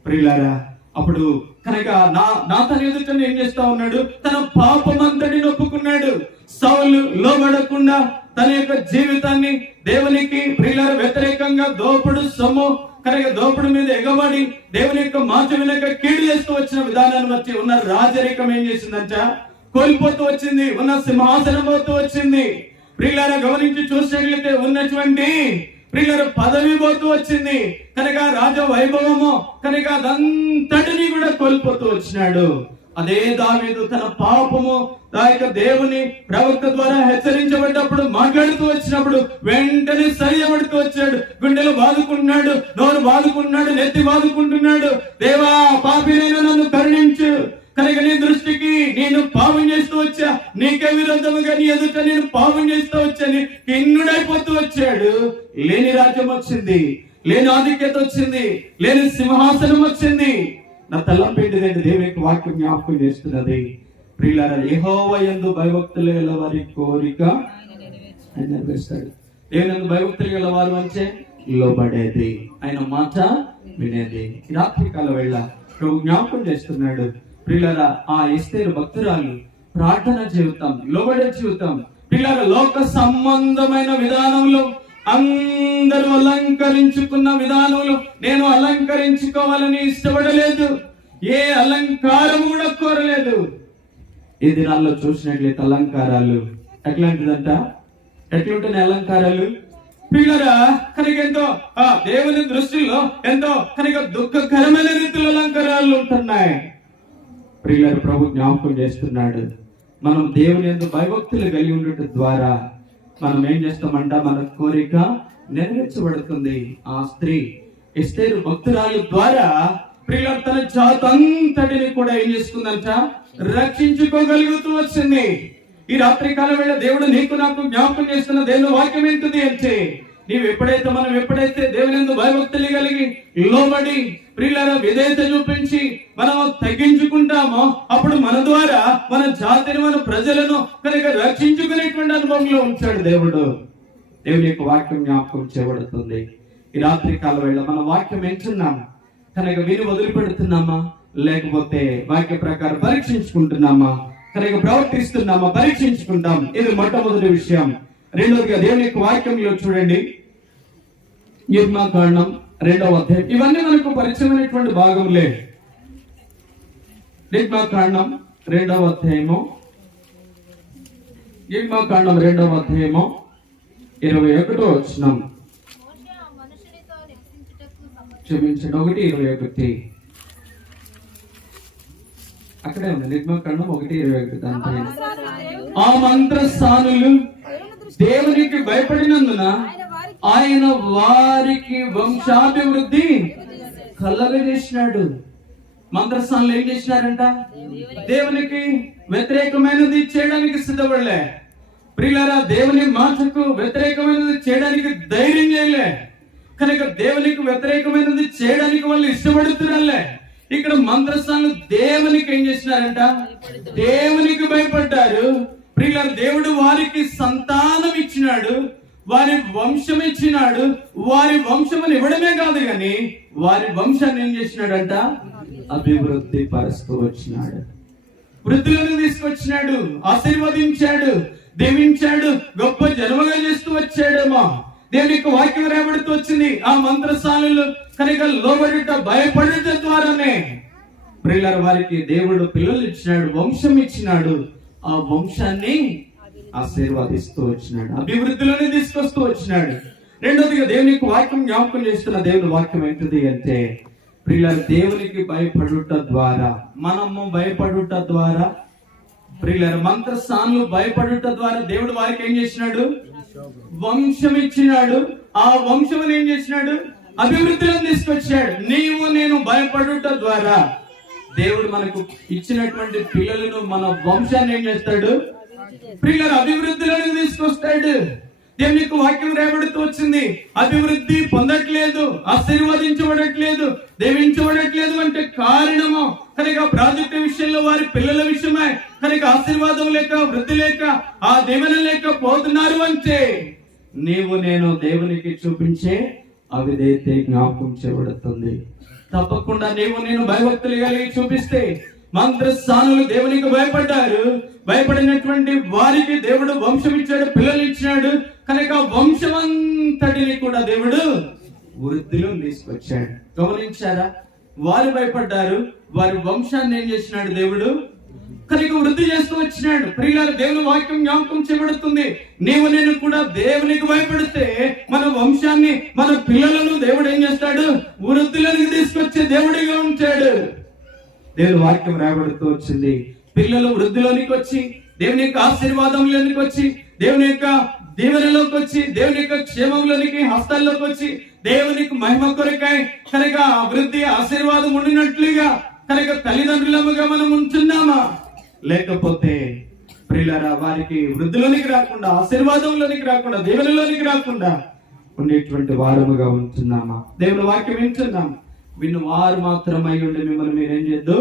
ప్రియులారా. అప్పుడు కనుక నాతాను ఎదుట ఏం చేస్తా ఉన్నాడు? తన పాపమంతటిని ఒప్పుకున్నాడు. సౌలు లోబడకుండా తన యొక్క జీవితాన్ని దేవునికి ప్రియులారా వ్యతిరేకంగా దోపుడు సొమ్ము కనుక దోపుడు మీద ఎగబడి దేవుని యొక్క మాట వినక కీడు చేస్తూ వచ్చిన విధానాన్ని బట్టి ఉన్న రాజరికం ఏం చేసిందంట? కోల్పోతూ వచ్చింది. ఉన్న సింహాసనం పోతూ వచ్చింది. ప్రియులారా గమనించి చూసినట్లయితే ఉన్నటువంటి ప్రియులారా పదవి పోతూ వచ్చింది. కనుక రాజ వైభవము కనుక అదంతటిని కూడా కోల్పోతూ వచ్చినాడు. అదే దావీదు తన పాపము ఆ యొక్క దేవుని ప్రవక్త ద్వారా హెచ్చరించబడ్డప్పుడు, మాట్లాడుతూ వచ్చినప్పుడు వెంటనే సరియబడుతూ వచ్చాడు. గుండెలు బాదుకుంటున్నాడు, నోరు బాదుకుంటున్నాడు, నెత్తి బాదుకుంటున్నాడు. దేవా, పాపినైనా నన్ను కరుణించు. కనుక నీ దృష్టికి నేను పాపం చేస్తూ వచ్చా, నీకే విరుద్ధముగా నీ ఎదుట నేను పాపం చేస్తూ వచ్చాను. కిన్నుడైపోతూ వచ్చాడు. లేని రాజ్యం వచ్చింది, లేని ఆధిక్యత వచ్చింది, లేని సింహాసనం వచ్చింది. నా తలంపేంటిదంటే దేవునికి వాక్యం జ్ఞాపకం చేస్తున్నది. ప్రియులారా, యెహోవా యందు భయభక్తులు గల వారి కోరిక ఆయన నెరవేరుస్తాడు. దేవుని యందు భయభక్తులు గల వారు అంటే లోబడేది, ఆయన మాట వినేది. రాత్రి కాల వేళ ప్రభు జ్ఞాపకం చేస్తున్నాడు. ప్రియులారా, ఆ ఎస్తేరు భక్తురాలు ప్రార్థన జీవితం, లోబడే జీవితం. ప్రియులారా, లోక సంబంధమైన విధానంలో అందరూ అలంకరించుకున్న విధానంలో నేను అలంకరించుకోవాలని ఇష్టపడలేదు. ఏ అలంకారం కూడా కోరలేదు. ఈ దినాల్లో చూసినట్లయితే అలంకారాలు ఎట్లాంటిదంట? ఎట్లుంటున్నాయి అలంకారాలు? ప్రియులారా, కనుక ఎంతో దేవుని దృష్టిలో ఎంతో కనుక దుఃఖకరమైన రీతిలో అలంకారాలు ఉంటున్నాయి. ప్రియులారా, ప్రభు జ్ఞాపకం చేస్తున్నాడు. మనం దేవుని యందు భయభక్తులు కలిగి ఉండటం ద్వారా మనం ఏం చేస్తామంట? మన కోరిక నెరవేర్చబడుతుంది. ఆ స్త్రీ ఎస్తేరు భక్తురాలు ద్వారా ప్రియులారా తన జాతంతటిని కూడా ఏం చేసుకుందంట? రక్షించుకోగలుగుతూ వచ్చింది. ఈ రాత్రి కాల వేళ దేవుడు నీకు నాకు జ్ఞాపకం చేస్తున్న దేవుని వాక్యం ఏంటిది అంటే, మనం ఎప్పుడైతే దేవుని యందు భయభక్తులు కలిగి లోబడి ప్రియులారా విధేయత చూపించి మనం తగ్గించుకుంటామో అప్పుడు మన ద్వారా మన జాతిని, మన ప్రజలను కనుక రక్షించుకునేటువంటి అనుభవంలో ఉంచాడు దేవుడు. దేవుని యొక్క వాక్యం జ్ఞాపకం చేయబడుతుంది. ఈ రాత్రి కాల వేళ మన వాక్యం ఎంచున్నాము కనుక విని వదిలిపెడుతున్నామా, లేకపోతే వాక్య ప్రకారం పరీక్షించుకుంటున్నామా, కనుక ప్రవర్తిస్తున్నామా? పరీక్షించుకుంటాం. ఇది మొట్టమొదటి విషయం. రెండోదిగా దేవుని యొక్క వాక్యంలో చూడండి, నిర్మాకాండం 2వ అధ్యాయం. ఇవన్నీ మనకు పరిచయమైనటువంటి భాగంలే. నిర్మాకాండం 2వ అధ్యాయము, నిర్మాకాండం 2వ అధ్యాయము 21వ వచనం. క్షమించండి, 1:21 అక్కడే ఉంది. నిర్మాకాండం 1:21 దానిపైన. ఆ మంత్రస్థానులు దేవునికి భయపడినందున ఆయన వారికి వంశాభివృద్ధి కలగజేసినాడు. మంత్రస్థానంలో ఏం చేసినారంట? దేవునికి వ్యతిరేకమైనది చేయడానికి సిద్ధపడలే. ప్రియులారా, దేవుని మాటకు వ్యతిరేకమైనది చేయడానికి ధైర్యం చేయలే. కనుక దేవునికి వ్యతిరేకమైనది చేయడానికి వాళ్ళు ఇష్టపడుతున్నారులే. ఇక్కడ మంత్రస్థానంలో దేవునికి ఏం చేసినారంట? దేవునికి భయపడ్డారు. ప్రియులారా, దేవుడు వారికి సంతానం ఇచ్చినాడు, వారి వంశం ఇచ్చినాడు. వారి వంశమును ఇవ్వడమే కాదు కానీ వారి వంశాన్ని ఏం చేసినాడంట? అభివృద్ధి పరుస్తూ వచ్చినాడు. వృద్ధులను తీసుకొచ్చినాడు, ఆశీర్వదించాడు, దీవించాడు, గొప్ప జన్మగా చేస్తూ వచ్చాడేమో. దేవుని యొక్క వాక్యం రాబడుతూ వచ్చింది. ఆ మంత్రశాలలు కనుక లోబడుట భయపడుట ద్వారానే ప్రియులారా వారికి దేవుడు పిల్లలు ఇచ్చినాడు, వంశం ఇచ్చినాడు. ఆ వంశాన్ని ఆశీర్వదిస్తూ వచ్చినాడు, అభివృద్ధిలోనే తీసుకొస్తూ వచ్చినాడు. రెండోదిగా దేవుని యొక్క వాక్యం జ్ఞాపకం చేస్తున్న దేవుని వాక్యం ఏంటిది అంటే ప్రియులారా దేవునికి భయపడుట ద్వారా, మనము భయపడుట ద్వారా, ప్రియులారా మంత్రస్థానులు భయపడుట ద్వారా దేవుడు వారికి ఏం చేసినాడు? వంశం ఇచ్చినాడు. ఆ వంశం ఏం చేసినాడు? అభివృద్ధిలో తీసుకొచ్చాడు. నీవు నేను భయపడుట ద్వారా దేవుడు మనకు ఇచ్చినటువంటి పిల్లలను, మన వంశాన్ని ఏం చేస్తాడు? ప్రియులారా అభివృద్ధిలోకి తీసుకొస్తాడు. దేవుని యొక్క వాక్యం రాబడుతూ వచ్చింది. అభివృద్ధి పొందట్లేదు, ఆశీర్వదించబడట్లేదు, దీవించబడట్లేదు అంటే కారణము కనుక ప్రాజెక్ట్ విషయంలో వారి పిల్లల విషయమై కనుక ఆశీర్వాదం లేక, వృద్ధి లేక, ఆ దీవెన లేక పోతున్నారు అంటే నీవు నేను దేవునికి చూపించే అవిధేయత జ్ఞాపకం చేయబడుతుంది. తప్పకుండా నీవు నేను భయభక్తులు కలిగి చూపిస్తే, మంత్రస్థానులు దేవునికి భయపడ్డారు, భయపడినటువంటి వారికి దేవుడు వంశం ఇచ్చాడు, పిల్లలు ఇచ్చినాడు. కనుక వంశమంతటిని కూడా దేవుడు వృద్ధిలో తీసుకొచ్చాడు. గమనించారా? వారు భయపడ్డారు, వారి వంశాన్ని ఏం చేసినాడు దేవుడు? కనుక వృద్ధి చేస్తూ వచ్చినాడు. ప్రియులారా దేవుని వాక్యం జ్ఞాపకం చేయబడుతుంది. నీవు నేను కూడా దేవునికి భయపడితే మన వంశాన్ని, మన పిల్లలను దేవుడు ఏం చేస్తాడు? వృద్ధిలోనికి తీసుకొచ్చే దేవుడిగా ఉంచాడు. దేవుని వాక్యం రాబడుతూ వచ్చింది. పిల్లలు వృద్ధిలోనికి వచ్చి, దేవుని యొక్క ఆశీర్వాదంలోనికి వచ్చి, దేవుని యొక్క దీవెనలోకి వచ్చి, దేవుని యొక్క క్షేమంలోనికి, హస్తాల్లోకి వచ్చి, దేవునికి మహిమ కొరకాయ కనుక అభివృద్ధి ఆశీర్వాదం ఉండినట్లుగా కనుక తల్లిదండ్రులముగా మనం ఉంటున్నామా? లేకపోతే ప్రియులారా వారికి వృద్ధిలోనికి రాకుండా, ఆశీర్వాదంలోనికి రాకుండా, దీవెనలోనికి రాకుండా ఉండేటువంటి వారముగా ఉంటున్నామా? దేవుని వాక్యం వింటున్నాం. విను వారు మాత్రమై ఉండి మిమ్మల్ని మీరేం చేయొద్దు,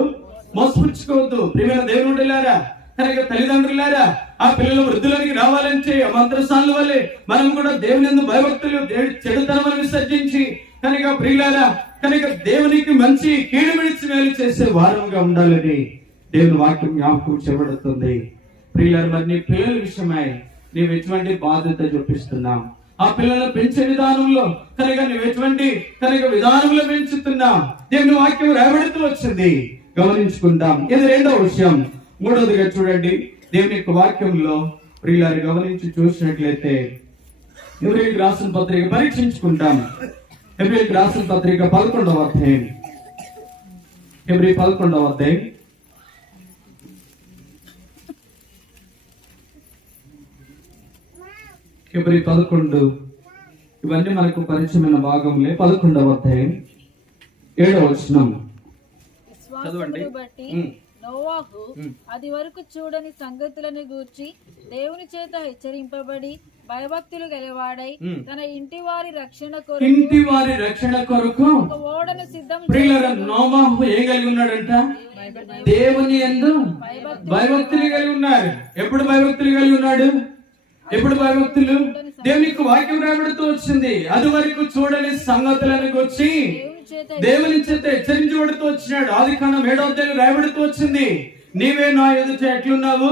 మోసపుచ్చుకోవద్దు. ప్రియమైన దేవునులారా కనుక తల్లిదండ్రులారా, ఆ పిల్లలు వృద్ధిలోనికి రావాలంటే మంత్రస్థానుల వల్లే మనం కూడా దేవుని యందు భయభక్తులు, చెడుతనమును విసర్జించి కనుక ప్రియులారా కనుక దేవునికి మంచి కీడు విడిచి మేలు చేసే వారముగా ఉండాలని దేవుని వాక్యం జ్ఞాపకం చేయబడుతుంది. ప్రియులారా మరి నీ పిల్లల విషయమై నీవు ఎటువంటి బాధ్యత చూపిస్తున్నావు? ఆ పిల్లలను పెంచే విధానంలో కనుక నువ్వు ఎటువంటి కనుక విధానంలో పెంచుతున్నావు? దేవుని వాక్యం రాబడుతూ వచ్చింది, గమనించుకుందాం. ఇది రెండవ విషయం. మూడవదిగా చూడండి, దేవుని యొక్క వాక్యంలో ప్రియులారు గమనించి చూసినట్లయితే హెబ్రీయులకు రాసిన పత్రిక పరీక్షించుకుంటాం. హెబ్రీయులకు రాసిన పత్రిక 11వ అధ్యాయం, హెబ్రీ 11వ అధ్యాయం హెబ్రీ 11, ఇవన్నీ మనకు పరిచయమైన భాగంలో 11వ అధ్యాయం 7వ వచనం చదవండి. నోవాహు అది వరకు చూడని సంగతులను గూర్చి దేవుని చేత హెచ్చరింపబడి భయభక్తులు గలవాడై తన ఇంటి వారి రక్షణ కొరకు ఓడను సిద్ధం. నోవాహు ఏ కలిగి ఉన్నాడంట? దేవుని యందు భయభక్తులు కలిగి ఉన్నారు. ఎప్పుడు భయభక్తులు కలిగి ఉన్నాడు? ఎప్పుడు భయభక్తులు? దేవుని యొక్క వాక్యం రాబడుతూ వచ్చింది. అది వరకు చూడని సంగతులను గురించి దేవుని చేత హెచ్చరించబడుతూ వచ్చినాడు. ఆదికాండం 7వ అధ్యాయం రాయబడుతూ వచ్చింది. నీవే నా ఎదుట ఎట్లున్నావు?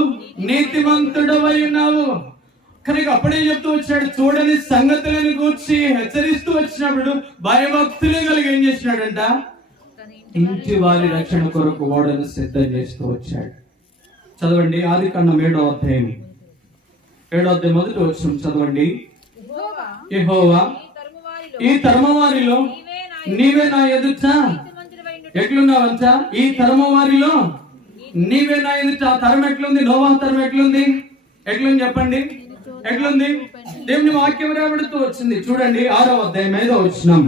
నీతిమంతుడవై ఉన్నావు. కనుక అప్పుడే చెప్తూ వచ్చాడు, చూడని సంగతులను గూర్చి హెచ్చరిస్తూ వచ్చినప్పుడు భయభక్తులు కలిగి ఏం చేసినాడంట? ఇంటి వారి రక్షణ కొరకు ఓడను సిద్ధం చేస్తూ వచ్చాడు. చదవండి ఆదికాండం 7వ అధ్యాయం 7వ అధ్యాయం 1వ వచనం చదవండి. యెహోవా ఈ తరము వారిలో నీవే నా ఎదుట ఎట్లున్నావంట? ఈ తరము వారిలో నీవే నా ఎదుట. ఆ తరం ఎట్లుంది? నోవాహు తరం ఎట్లుంది? ఎట్లుంది చెప్పండి, ఎట్లుంది? దేవుని వాక్యం రాబడుతూ వచ్చింది. చూడండి 6వ అధ్యాయం 5వ వచనం.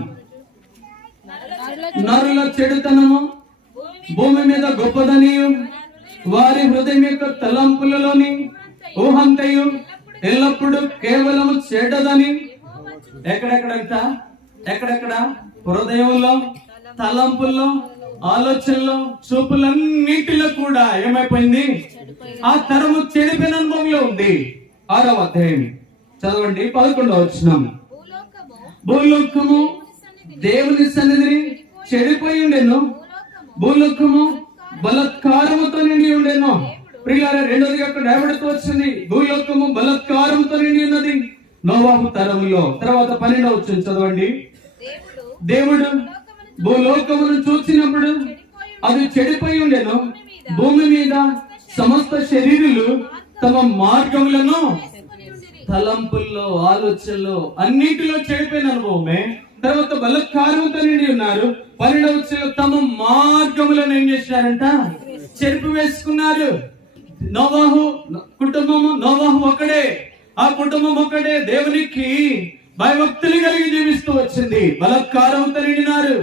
నరుల చెడుతనము భూమి మీద గొప్పదని, వారి హృదయం యొక్క తలంపులలోని ఊహంతయు ఎల్లప్పుడు కేవలము చెడ్డదని. ఎక్కడెక్కడంట? ఎక్కడెక్కడ? హృదయంలో, తలంపుల్లో, ఆలోచనలో, చూపులన్నిటిలో కూడా ఏమైపోయింది? ఆ తరము చెడిపోయిన అనుభవంలో ఉంది. 6వ అధ్యాయం చదవండి 11వ వచనం. భూలోకము దేవుని సన్నిధిని చెడిపోయి ఉండేను, భూలోకము బలత్కారముతో నిండి ఉండేను. ప్రియులారా రెండోది అక్కడ రాబడుతూ వచ్చింది, భూలోకము బలత్కారంతో నిండి ఉన్నది. నోవాహు తరములో. తర్వాత 12వ వచనం చదవండి. దేవుడు భూలోకమును చూసినప్పుడు అది చెడిపోయి ఉండెను, భూమి మీద సమస్త శరీరులు తమ మార్గములను, తలంపుల్లో, ఆలోచనలో, అన్నిటిలో చెడిపోయిన అనుభవమే. తర్వాత బలత్కారంతో నిండి ఉన్నారు. 12వ వచనంలో తమ మార్గములను ఏం చేశారంట? చెరిపి వేసుకున్నారు. నోవాహు కుటుంబము, నోవాహు ఒక్కడే, ఆ కుటుంబం ఒక్కడే దేవునికి భయభక్తులు కలిగి జీవిస్తూ వచ్చింది. బలత్కారంతో నిండినారు.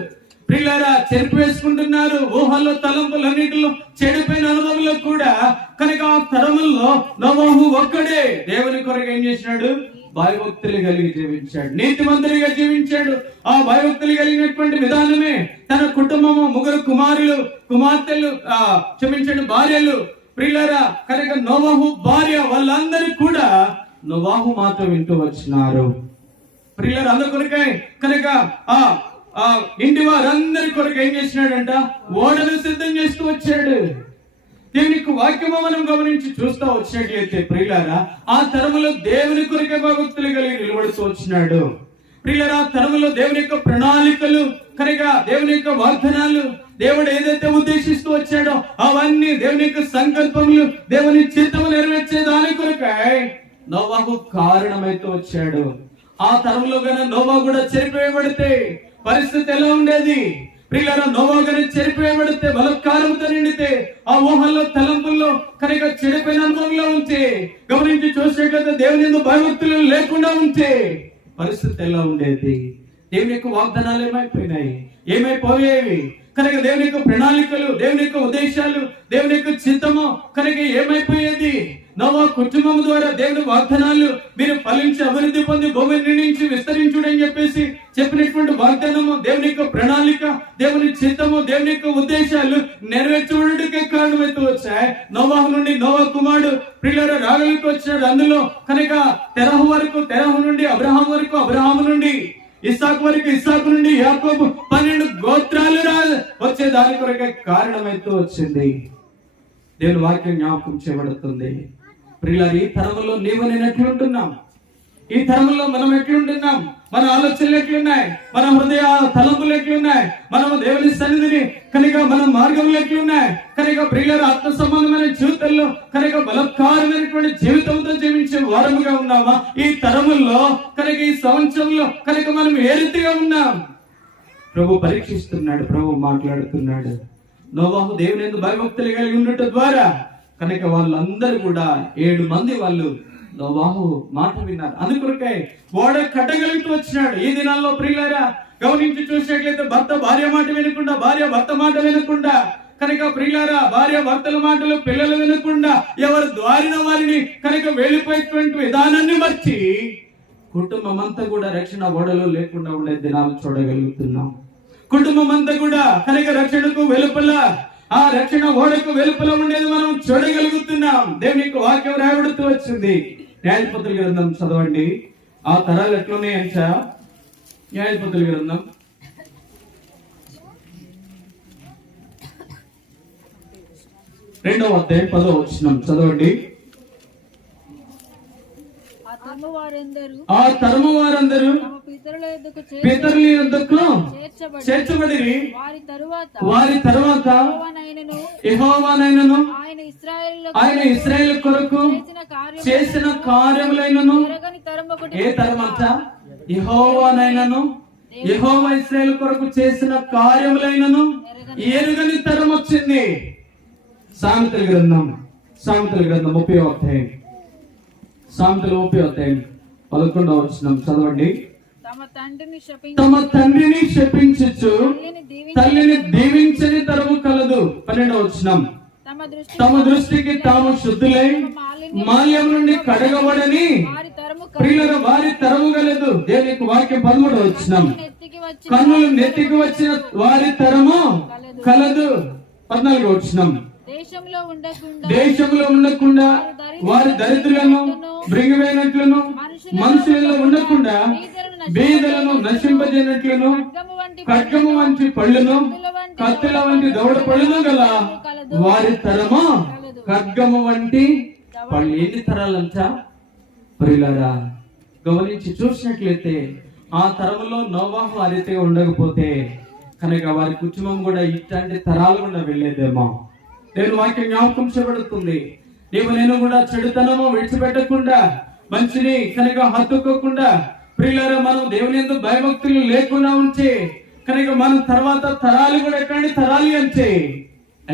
ప్రియులారా, చెరిపి వేసుకుంటున్నారు. ఊహల్లో, తలంపులన్నిటిలో, చెడిపోయిన అనుభవంలో కూడా. కనుక ఆ తరముల్లో నోవాహు ఒక్కడే దేవుని కొరకు ఏం చేసినాడు? భయభక్తులు కలిగి జీవించాడు, నీతిమంతుడిగా జీవించాడు. ఆ భయభక్తులు కలిగినటువంటి విధానమే తన కుటుంబము, 3 కుమారులు, కుమార్తెలు, క్షమించండి, భార్యలు. ప్రియులారా, కనుక నోవాహు భార్య, వాళ్ళందరూ కూడా నోవాహు మాట వింటూ వచ్చినారు. ప్రియులారా, అందుకొరకే కనుక ఆ ఇంటి వారందరి కొరకు ఏం చేసినాడంట? ఓడను సిద్ధం చేస్తూ వచ్చాడు. దేవునికి వాక్యము మనం గమనించి చూస్తూ వచ్చినట్లయితే ప్రియులారా, ఆ తరములో దేవుని కొరకే భక్తులు కలిగి నిలబడుతూ వచ్చినాడు. ప్రియులారా, ఆ తరములో దేవుని యొక్క ప్రణాళికలు, కనుక దేవుని యొక్క వాగ్దానాలు, దేవుడు ఏదైతే ఉద్దేశిస్తూ వచ్చాడో అవన్నీ దేవుని యొక్క సంకల్పములు, దేవుని చిత్తము నెరవేర్చే దాని కొరకై నోవాహు కారణమైతే వచ్చాడు. ఆ తరములో గన నోవాహు కూడా చెరిపివేయబడితే పరిస్థితి ఎలా ఉండేది? ప్రియులారా, నోవాహు గాని చెరిపివేయబడితే, బలత్కారంతో నిండితే, ఆ ఊహల్లో, తలంపుల్లో, కనుక చెడిపోయిన అనుభవంలో ఉంటే, గమనించి చూసినట్లయితే దేవుని యందు భయభక్తులు లేకుండా ఉంటే పరిస్థితి ఎలా ఉండేది? దేవుని యొక్క వాగ్దానాలు ఏమైపోయినాయి? ఏమైపోయేవి? కనుక దేవుని యొక్క ప్రణాళికలు, దేవుని యొక్క ఉద్దేశాలు, దేవుని యొక్క చిత్తము కనుక ఏమైపోయేది? నోవాహు కుటుంబం ద్వారా దేవుని వాగ్దానాలు, మీరు ఫలించి అభివృద్ధి పొంది భూమిని నిర్ణయించి విస్తరించుడని చెప్పేసి చెప్పినటువంటి వాగ్దానము, దేవుని యొక్క ప్రణాళిక, దేవుని చిత్తము, దేవుని యొక్క ఉద్దేశాలు నెరవేర్చబడటానికి కారణమైతే వచ్చాయి. నోవాహు నుండి నోవాహు కుమారుడు ప్రియులారా రాగలికి వచ్చాడు. అందులో కనుక తెరహు వరకు, తెరహు నుండి అబ్రహాం వరకు, అబ్రహాము నుండి ఇస్సాకు వరకు, ఇస్సాకు నుండి యాకోబు 12 గోత్రాలు వచ్చే దాని కొరకే కారణమైతే వచ్చింది. దేవుని వాక్యం జ్ఞాపకం చేయబడుతుంది. ప్రియులారా, ఈ తరములో నీవు నేను ఎట్లుంటున్నాం? ఈ తరములో మనం ఎట్లుంటున్నాం? మన ఆలోచనలు ఎట్లున్నాయి? మన హృదయ తలంపులు ఎట్లున్నాయి? మనము దేవుని సన్నిధిని కనుక మన మార్గంలో ఎట్లున్నాయి? కనుక ప్రియులారా, ఆత్మ సంబంధమైన జీవితంలో కనుక బలత్కారమైనటువంటి జీవితంతో జీవించే వారముగా ఉన్నామా? ఈ తరముల్లో కనుక ఈ సంవత్సరంలో కనుక మనం ఏ రీతిగా ఉన్నాం? ప్రభు పరీక్షిస్తున్నాడు, ప్రభు మాట్లాడుతున్నాడు. నోవాహు దేవుని యందు భయభక్తులు కలిగి ఉండటం ద్వారా కనుక వాళ్ళందరూ కూడా 7 మంది వాళ్ళు నోవాహు మాట విన్నారు. అందుకొరకై ఓడ కట్టగలుగుతూ వచ్చినాడు. ఈ దినాల్లో ప్రియులారా, గమనించి చూసినట్లయితే భర్త భార్య మాట వినకుండా, భార్య భర్త మాట వినకుండా, కనుక ప్రియులారా, భార్య భర్తల మాటలు పిల్లలు వినకుండా ఎవరు ద్వారిన వారిని కనుక వెళ్ళిపోయేటువంటి విధానాన్ని బట్టి కుటుంబం అంతా కూడా రక్షణ ఓడలో లేకుండా ఉండే దినాలు చూడగలుగుతున్నాం. కుటుంబం అంతా కూడా కనుక రక్షణకు వెలుపల, ఆ రక్షణ ఓడకు వెలుపల ఉండేది మనం చూడగలుగుతున్నాం. దేవుని యొక్క వాక్యం రాయబడుతూ వచ్చింది. న్యాయాధిపతుల గ్రంథం చదవండి. ఆ తరాలు ఎట్లున్నాయంట? న్యాయాధిపతుల గ్రంథం 2వ అధ్యాయం 10వ వచనం చదవండి. ఆ తరము వారందరూ పితరుల యొద్దకు చేర్చబడిరి. వారి తరువాత యెహోవానైనను ఆయన ఇశ్రాయేలు కొరకు చేసిన కార్యములైనను, ఏ తరమంట? యెహోవానైనను, యెహోవా ఇశ్రాయేలు కొరకు చేసిన కార్యములైనను ఎరుగని తరం వచ్చింది. సామెతల గ్రంథం 30వ అధ్యాయం, సామెతలు 30వ అధ్యాయం 11వ వచనం చదవండి. తమ తండ్రిని శపించుచు తల్లిని దీవించని తరము కలదు. 12వ వచనం. తమ దృష్టికి తాము శుద్ధులై మాల్యం నుండి కడగబడని ప్రియుల వారి తరము కలదు. దేవునికి వాక్యం 13వ వచనం. కన్నులు నెత్తికి వచ్చిన వారి తరము కలదు. 14వ వచనం. దేశంలో ఉండకుండా వారి దరిద్రులను మృంగివేయనట్లును, మనుషులలో ఉండకుండా బీదలను నశింపజేయనట్లును, ఖడ్గము వంటి పళ్ళును, కత్తుల వంటి దవడ పళ్ళును గల వారి తరము ఖడ్గము వంటి పళ్ళు. ఎన్ని తరాలంట ప్రియులారా? గమనించి చూసినట్లయితే ఆ తరములో నోవాహు ఆ రీతిగా ఉండకపోతే కనుక వారి కుటుంబం కూడా ఇట్లాంటి తరాలు కూడా వెళ్ళేదేమో. దేవుని వాక్యం జ్ఞాపకం చేయబడుతుంది. నేను కూడా చెడుతనము విడిచిపెట్టకుండా మంచిని కనుక హత్తుకోకుండా ప్రియులారా మనం దేవుని యందు భయభక్తులు లేకుండా ఉంటే కనుక మనం తర్వాత తరాలు కూడా ఎట్లాంటి తరాలు అంటే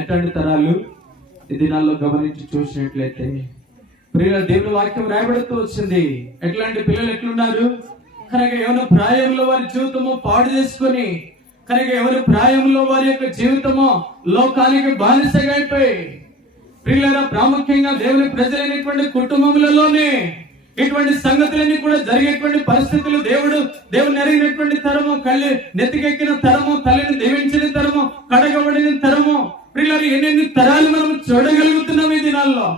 ఎట్లాంటి తరాలు ఈ దినాల్లో గమనించి చూసినట్లయితే ప్రియుల దేవుని వాక్యం రాయబడుతూ వచ్చింది. ఎట్లాంటి పిల్లలు ఎట్లున్నారు కనుక ఎవరి ప్రాయంలో వారి జీవితము పాడు చేసుకొని కనుక ఎవరి ప్రాయంలో వారి యొక్క జీవితము లోకానికి బానిసగా అయిపోయి ప్రియులారా ప్రాముఖ్యంగా దేవుని ప్రజలైనటువంటి కుటుంబములలోనే ఇటువంటి సంగతులన్నీ కూడా జరిగేటువంటి పరిస్థితులు దేవుని ఎరిగినటువంటి తరము, కళ్ళు నెత్తికెక్కిన తరము, తల్లిని దీవించిన తరము, కడగబడిన తరము, ప్రియులారా ఎన్నెన్ని తరాలు మనం చూడగలుగుతున్నాం ఈ దినాల్లో.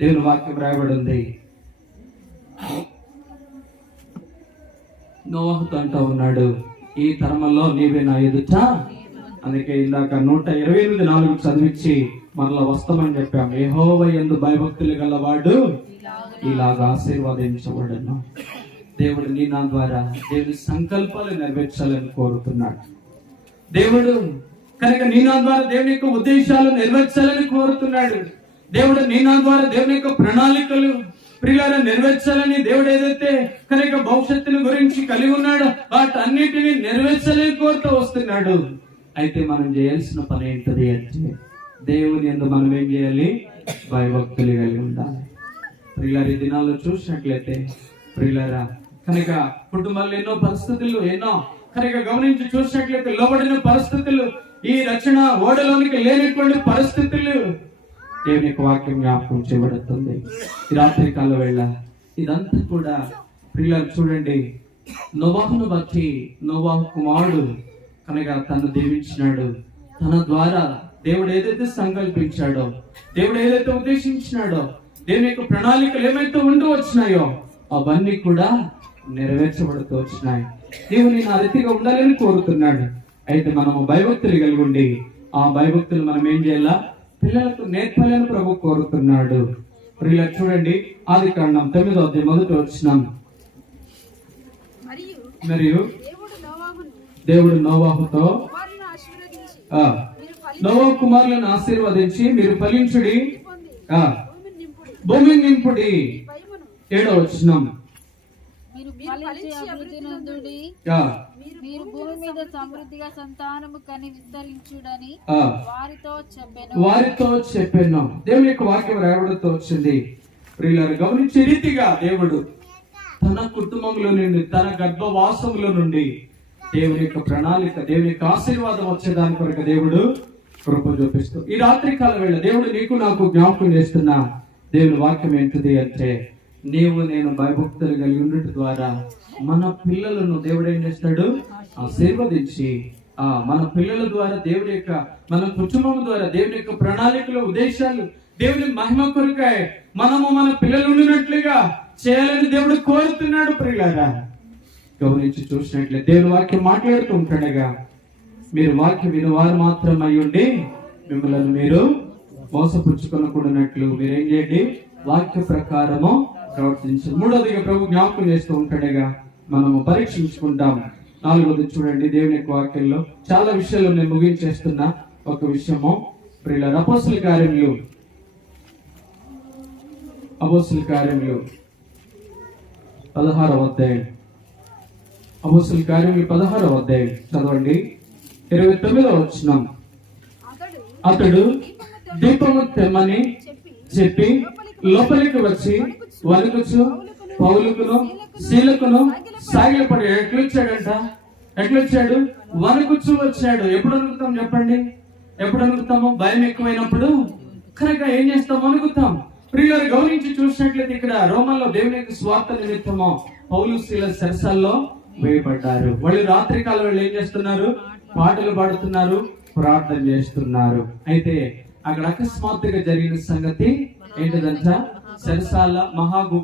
దేవుని వాక్యం రాయబడి ఉంది. నోవాహుతో అంటూ ఉన్నాడు, ఈ తరమల్లో నీవే నా ఎదుట. అందుకే ఇందాక 128:4 చదివించి మరలా వస్తామని చెప్పాం. యెహోవా యందు భయభక్తులు గలవాడు ఇలాగా ఆశీర్వదించబడును. దేవుడు నీ నా ద్వారా దేవుని సంకల్పాలు నెరవేర్చాలని కోరుతున్నాడు. దేవుడు కనుక నీ నా ద్వారా దేవుని యొక్క ఉద్దేశాలు నెరవేర్చాలని కోరుతున్నాడు. దేవుడు నీ నా ద్వారా దేవుని యొక్క ప్రణాళికలు ప్రియులారా నెరవేర్చాలని దేవుడు ఏదైతే కనుక భవిష్యత్తుని గురించి కలిగి ఉన్నాడో వాటన్నిటిని నెరవేర్చాలని కోరుతూ వస్తున్నాడు. అయితే మనం చేయాల్సిన పని ఏంటది అంటే దేవుని యందు మనం ఏం చేయాలి? భయభక్తులు కలిగి ఉండాలి. ప్రియులారా ఈ దినాల్లో చూసినట్లయితే ప్రియులారా కనుక కుటుంబాల్లో ఎన్నో పరిస్థితులు ఎన్నో కనుక గమనించి చూసినట్లయితే లోబడిన పరిస్థితులు, ఈ రక్షణ ఓడలోనికి లేనటువంటి పరిస్థితులు దేవుని యొక్క వాక్యం జ్ఞాపకం చేయబడుతుంది. ఈ రాత్రి కాల వేళ ఇదంతా కూడా ప్రియులారా చూడండి, నోవాహును బట్టి నోవాహు కుమారుడు కనుక తను దీవించినాడు. తన ద్వారా దేవుడు ఏదైతే సంకల్పించాడో, దేవుడు ఏదైతే ఉద్దేశించినాడో, దేవుని యొక్క ప్రణాళికలు ఏమైతే ఉంటూ వచ్చినాయో అవన్నీ కూడా నెరవేర్చబడుతూ వచ్చినాయి. దేవుని నా రీతిగా ఉండాలని కోరుతున్నాడు. అయితే మనము భయభక్తులు కలిగి ఉండి ఆ భయభక్తులు మనం ఏం చేయాలా? పిల్లలకు నేర్పాలని ప్రభు కోరుతున్నాడు. ప్రియుల చూడండి, ఆదికాండం 9:1 మరియు దేవుడు నోవాహుతో నోవాహు కుమారులను ఆశీర్వదించి మీరు ఫలించుడి, భూమిని నింపుడి. 7వ మీరు భూమి మీద సమృద్ధిగా సంతానము కని విస్తరించుడని వారితో చెప్పాను. దేవుని యొక్క వాక్యం రాయబడుతూ వచ్చింది. ప్రియులారా గమనించే రీతిగా దేవుడు తన కుటుంబంలో నుండి, తన గర్భవాసంలో నుండి దేవుని యొక్క ప్రణాళిక, దేవుని యొక్క ఆశీర్వాదం వచ్చేదాని కొరకు దేవుడు కృప చూపిస్తూ ఈ రాత్రి కాల వేళ దేవుడు నీకు నాకు జ్ఞాపకం చేస్తున్న దేవుని వాక్యం ఏంటిది అంటే నేను భయభక్తులు కలిగి ఉండటం ద్వారా మన పిల్లలను దేవుడు ఏం చేస్తాడు? ఆశీర్వదించి మన పిల్లల ద్వారా దేవుడి యొక్క మన కుటుంబం ద్వారా దేవుని యొక్క ప్రణాళికలు, ఉద్దేశాలు దేవుని మహిమ కొరకై మనము మన పిల్లలు ఉండినట్లుగా చేయాలని దేవుడు కోరుతున్నాడు. ప్రియులారా గమనించి చూసినట్లే దేవుని వాక్యం మాట్లాడుతూ ఉంటాడుగా, మీరు వాక్యం వినువారు మాత్రం అయి ఉండి మిమ్మల్ని మీరు మోసపుచ్చుకొనకూడనట్లు మీరేం చేయండి? వాక్య ప్రకారము ప్రవర్తించండి. 3వదిగా ప్రభు జ్ఞాపకం చేస్తూ ఉంటాడుగా, మనము పరీక్షించుకుంటాం. 4వది చూడండి, దేవుని యొక్క వాక్యంలో చాలా విషయాలు నేను ముగించేస్తున్నా. ఒక విషయము ప్రియులారా, అపోస్తల కార్యములు 16వ అధ్యాయం. అపోస్తల కార్యములు 16వ అధ్యాయం చదవండి. 29వ అతడు దీపము తెమ్మని చెప్పి లోపలికి వచ్చి వణుకుచు పౌలుకును శీలకును సాగిలపడి ఎట్లొచ్చాడు? వణుకుచు వచ్చాడు. ఎప్పుడు వణుకుతాం చెప్పండి? ఎప్పుడు వణుకుతాము? భయం ఎక్కువైనప్పుడు కనుక ఏం చేస్తాం? వణుకుతాం. ప్రియులారా గమనించి చూసినట్లయితే ఇక్కడ రోమన్లో దేవుని యొక్క స్వార్థ నిమిత్తము పౌలు శీల సరసాల్లో వేయబడ్డారు. వాళ్ళు రాత్రి కాలం వాళ్ళు ఏం చేస్తున్నారు? పాటలు పాడుతున్నారు, ప్రార్థన చేస్తున్నారు. అయితే అక్కడ అకస్మాత్తుగా జరిగిన సంగతి ఏంటిదంట? సరసాల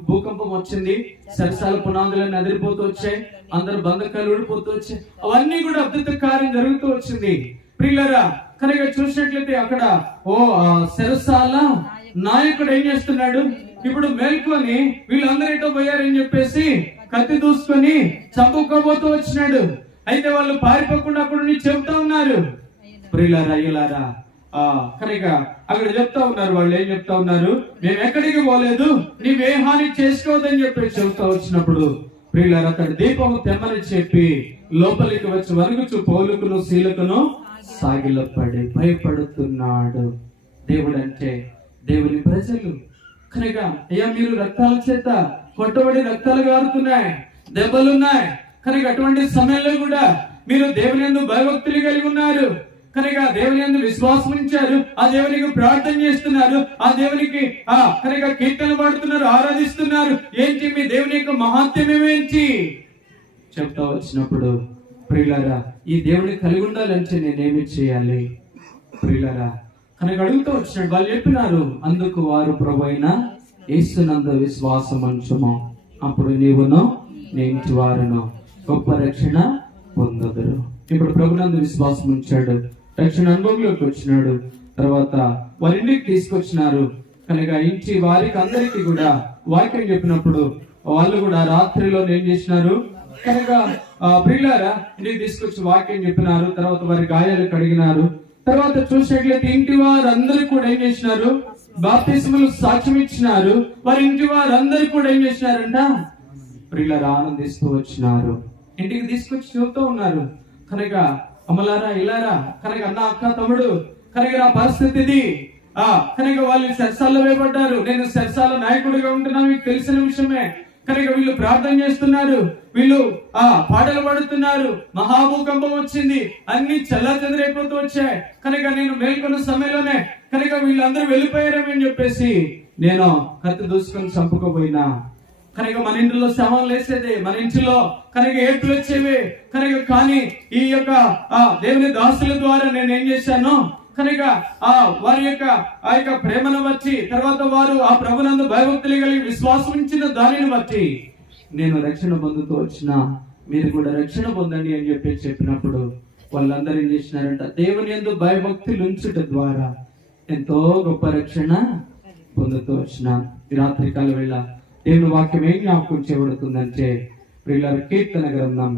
భూకంపం వచ్చింది. సరసాల పునాదులన్నీ అదిరిపోతూ వచ్చాయి. అందరు బంధకాలు ఊడిపోతూ వచ్చాయి. అవన్నీ కూడా అద్భుత కార్యం జరుగుతూ వచ్చింది. ప్రియులారా కనుక చూసినట్లయితే అక్కడ సరసాల నాయకుడు ఏం చేస్తున్నాడు? ఇప్పుడు మేల్కొని వీళ్ళందరూ ఎటో పోయారని చెప్పేసి కత్తి దూసుకొని చంపుకోబోతూ వచ్చినాడు. అయితే వాళ్ళు పారిపోకుండా అక్కడ నుంచి చెప్తా ఉన్నారు, ప్రియులారా అయ్యలారా కనుక అక్కడ చెప్తా ఉన్నారు. వాళ్ళు ఏం చెప్తా ఉన్నారు, మేము ఎక్కడికి పోలేదు, నీవే హాని చేసుకోవద్దని చెప్పి చెబుతా వచ్చినప్పుడు ప్రియులారా అతడు దీపము తెమ్మని చెప్పి లోపలికి వచ్చి వరుగుచు పౌలుకును శీలకును సాగిలపడి భయపడుతున్నాడు. దేవుడు అంటే దేవుని ప్రజలు కనుక అయ్యా మీరు రక్తాల చేత కొట్టబడి రక్తాలు గారుతున్నాయి, దెబ్బలున్నాయి కనుక అటువంటి సమయంలో కూడా మీరు దేవుని యందు భయభక్తులు కలిగి ఉన్నారు కనుక దేవుని యందు విశ్వాసం ఉంచారు, ఆ దేవునికి ప్రార్థన చేస్తున్నారు, ఆ దేవునికి కనుక కీర్తనలు పాడుతున్నారు, ఆరాధిస్తున్నారు. ఏంటి మీ దేవుని యొక్క మహాత్మ్యమేంటి చెప్తా వచ్చినప్పుడు ప్రియులారా ఈ దేవుని కలిగి ఉండాలంటే నేనేమి చేయాలి ప్రియులారా కనుక అడుగుతూ వచ్చినట్టు వాళ్ళు చెప్పినారు. అందుకు వారు ప్రభువైన యేసునందు విశ్వాసం ఉంచుము, అప్పుడు నీవును నీ ఇంటి వారును గొప్ప రక్షణ పొందదురు. ఇప్పుడు ప్రభునందు విశ్వాసం ఉంచాడు, రక్షణ అనుభవంలోకి వచ్చినాడు. తర్వాత వారి ఇంటికి తీసుకొచ్చినారు కనుక ఇంటి వారికి అందరికీ కూడా వాక్యం చెప్పినప్పుడు వాళ్ళు కూడా రాత్రిలో ఏం చేసినారు కనుక ప్రియులారా ఇంటికి తీసుకొచ్చి వాక్యం చెప్పినారు. తర్వాత వారి గాయాలు కడిగినారు. తర్వాత చూసినట్లయితే ఇంటి వారు అందరూ కూడా ఏం చేసినారు, బాప్తిస్మలు సాక్ష్యం ఇచ్చినారు. వారి ఇంటి వారు అందరూ కూడా ఏం చేసినారంట, ప్రియులారా ఆనందిస్తూ వచ్చినారు. ఇంటికి తీసుకొచ్చి చెబుతూ ఉన్నారు కనుక అమ్మలారా ఇలారా కనుక అన్న అక్క తమ్ముడు కనుక నా పరిస్థితి ఇది కనుక వాళ్ళు సెర్సాల్లో వేయబడ్డారు. నేను సెర్సాల నాయకుడిగా ఉంటున్నా, మీకు తెలిసిన విషయమే. కనుక వీళ్ళు ప్రార్థన చేస్తున్నారు, వీళ్ళు పాటలు పాడుతున్నారు, మహాభూకంపం వచ్చింది, అన్ని చల్లాచెదరైపోతూ వచ్చాయి. కనుక నేను మేల్కొన్న సమయంలోనే కనుక వీళ్ళందరూ వెళ్ళిపోయారని చెప్పేసి నేను కత్తి దూసుకొని చంపుకోపోయినా కనుక మన ఇంటిలో శవాలు వేసేది, మన ఇంటిలో కనుక ఏడ్పులు వచ్చేవి కనుక కానీ ఈ యొక్క దేవుని దాసుల ద్వారా నేను ఏం చేశాను కనుక వారి యొక్క ప్రేమను బట్టి తర్వాత వారు ఆ ప్రభునందు భయభక్తులు కలిగి విశ్వాసం ఉంచిన దానిని బట్టి నేను రక్షణ పొందుతూ వచ్చిన, మీరు కూడా రక్షణ పొందండి అని చెప్పినప్పుడు వాళ్ళందరూ ఏం చేసినారంట, దేవుని యందు భయభక్తులు ఉంచుట ద్వారా ఎంతో గొప్ప రక్షణ పొందుతూ వచ్చిన. ఈ రాత్రికాల వేళ దేవుని వాక్యం ఏం జ్ఞాపకం చేయబడుతుందంటే ప్రియులారా కీర్తన గ్రంథం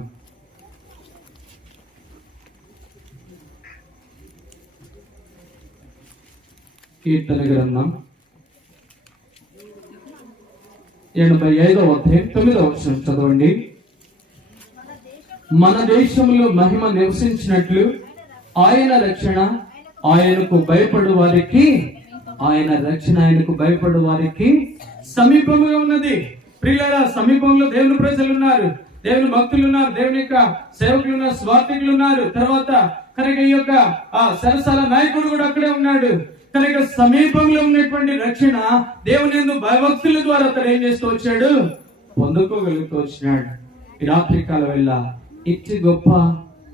85వ అధ్యాయం 9వ వచనం చదవండి. మన దేశంలో మహిమ నివసించినట్లు ఆయన రక్షణ ఆయనకు భయపడు వారికి ఆయనకు భయపడు వారికి సమీపంగా ఉన్నది. ప్రియులారా సమీపంలో దేవుని ప్రజలు ఉన్నారు, దేవుని భక్తులు ఉన్నారు, దేవుని యొక్క సేవకులు ఉన్నారు, స్వార్థికులు ఉన్నారు. తర్వాత కనుక ఈ యొక్క సరసాల నాయకుడు కూడా అక్కడే ఉన్నాడు. కనుక సమీపంలో ఉన్నటువంటి రక్షణ దేవుని యందు భయభక్తుల ద్వారా అతను ఏం చేస్తూ వచ్చాడు, పొందుకోగలుగుతూ వచ్చినాడు. ఈ రాత్రికాల వేళ ఇచ్చి గొప్ప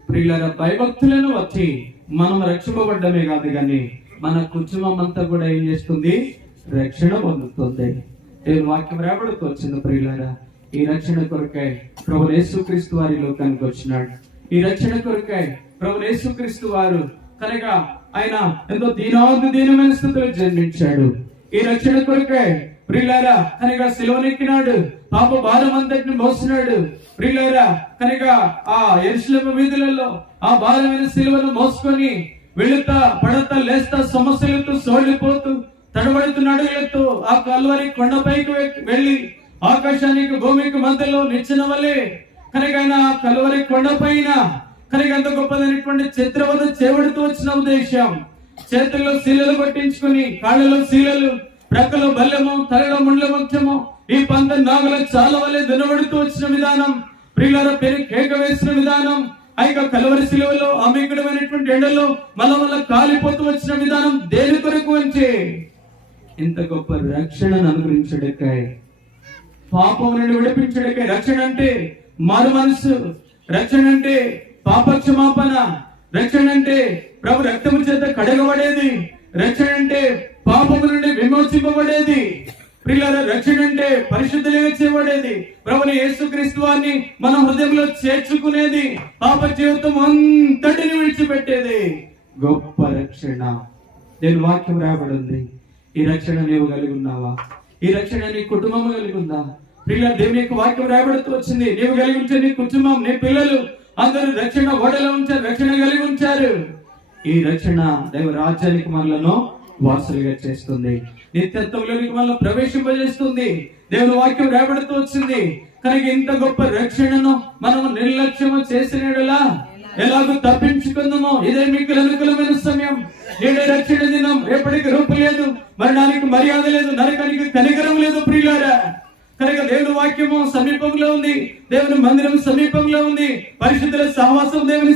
ప్రియులారా భయభక్తులను వచ్చి మనం రక్షింపబడ్డమే కాదు కానీ మన కుటుంబం అంతా కూడా ఏం చేస్తుంది, రక్షణ పొందుతుంది. దేవుని వాక్యం రాబడుతూ వచ్చింది. ప్రియులారా ఈ రక్షణ కొరకై ప్రభువు యేసుక్రీస్తు వారి లోకానికి వచ్చినాడు. ఈ రక్షణ కొరకై ప్రభువు యేసుక్రీస్తు వారు కనుక ఆయన ఎంతో దీనమైన స్థితిలో జన్మించాడు. ఈ రక్షణ కొరకై ప్రియులారా కనుక సిలువనెక్కినాడు, పాప భారం అంతటిని మోసినాడు. ప్రియులారా కనుక ఆ యెరూషలేము వీధులలో ఆ భారమైన సిలువను మోసుకొని వెళుతా పడతా లేస్తా సమస్యలతో సోలిపోతూ తడబడుతున్న అడుగులతో ఆ కల్వరి కొండపైకి వెళ్లి ఆకాశానికి భూమికి మధ్యలో నిచ్చిన వలె కనుక ఆయన ఆ కల్వరి కొండపైన కనుక ఎంత గొప్పదైనటువంటి చిత్రవద చేపడుతూ వచ్చిన ఉద్దేశం, చేతుల్లో శీలలు పట్టించుకుని కాళ్ళలో శీలలు, ప్రక్కలో బల్లెము, తలలో ముండ్ల ముఖ్యము, ఈ పంత నాగుల చాలా వలె దునబడుతూ వచ్చిన విధానం, ప్రియులారా పెరిగి కేక వేసిన విధానం, ఆ యొక్క కలవరి శిలువలో అమికడమైనటువంటి ఎండలో మళ్ళా కాలిపోతూ వచ్చిన విధానం దేని కొరకు అంటే ఇంత గొప్ప రక్షణను అనుగ్రహించడకై, పాపం నుండి విడిపించడకై. రక్షణ అంటే మారు మనసు, రక్షణ అంటే పాపక్షమాపణ, రక్షణ అంటే ప్రభు రక్తము చేత కడగబడేది, రక్షణ అంటే పాపము నుండి విమోచింపబడేది. ప్రియులారా రక్షణ అంటే పరిశుద్ధులుగా చేయబడేది, ప్రభుని యేసుక్రీస్తు వారిని మన హృదయంలో చేర్చుకునేది, పాప జీవితం అంతటిని విడిచిపెట్టేది గొప్ప రక్షణ. నేను వాక్యం రాబడింది. ఈ రక్షణ నీవు కలిగి ఉన్నావా? ఈ రక్షణ నీ కుటుంబం కలిగి ఉందా? ప్రియుల, దేవుని యొక్క వాక్యం రాయబడుతూ వచ్చింది, నీవు కలిగి ఉంటే నీ కుటుంబం, నీ పిల్లలు అందరూ రక్షణ ఓడలో ఉంచారు, రక్షణ కలిగి ఉంచారు. ఈ రక్షణ దైవ రాజ్యానికి మనలను వారసులుగా చేస్తుంది, నిత్యత్వంలోనికి మనల్ని ప్రవేశింపజేస్తుంది. దేవుని వాక్యం రాయబడుతూ వచ్చింది. కనుక ఇంత గొప్ప రక్షణను మనము నిర్లక్ష్యము చేసినలా ఎలాగో తప్పించుకుందామో, ఇదే మీకు అనుకూలమైన సమయం. నేడే రక్షణ దినం, రేపటికి రూపు లేదు, మరణానికి మర్యాద లేదు, నరకానికి కనికరం లేదు. ప్రియులారా, కనుక దేవుని వాక్యము సమీపంలో ఉంది, దేవుని మందిరం సమీపంలో ఉంది, పరిశుద్ధుల సహవాసం దేవుని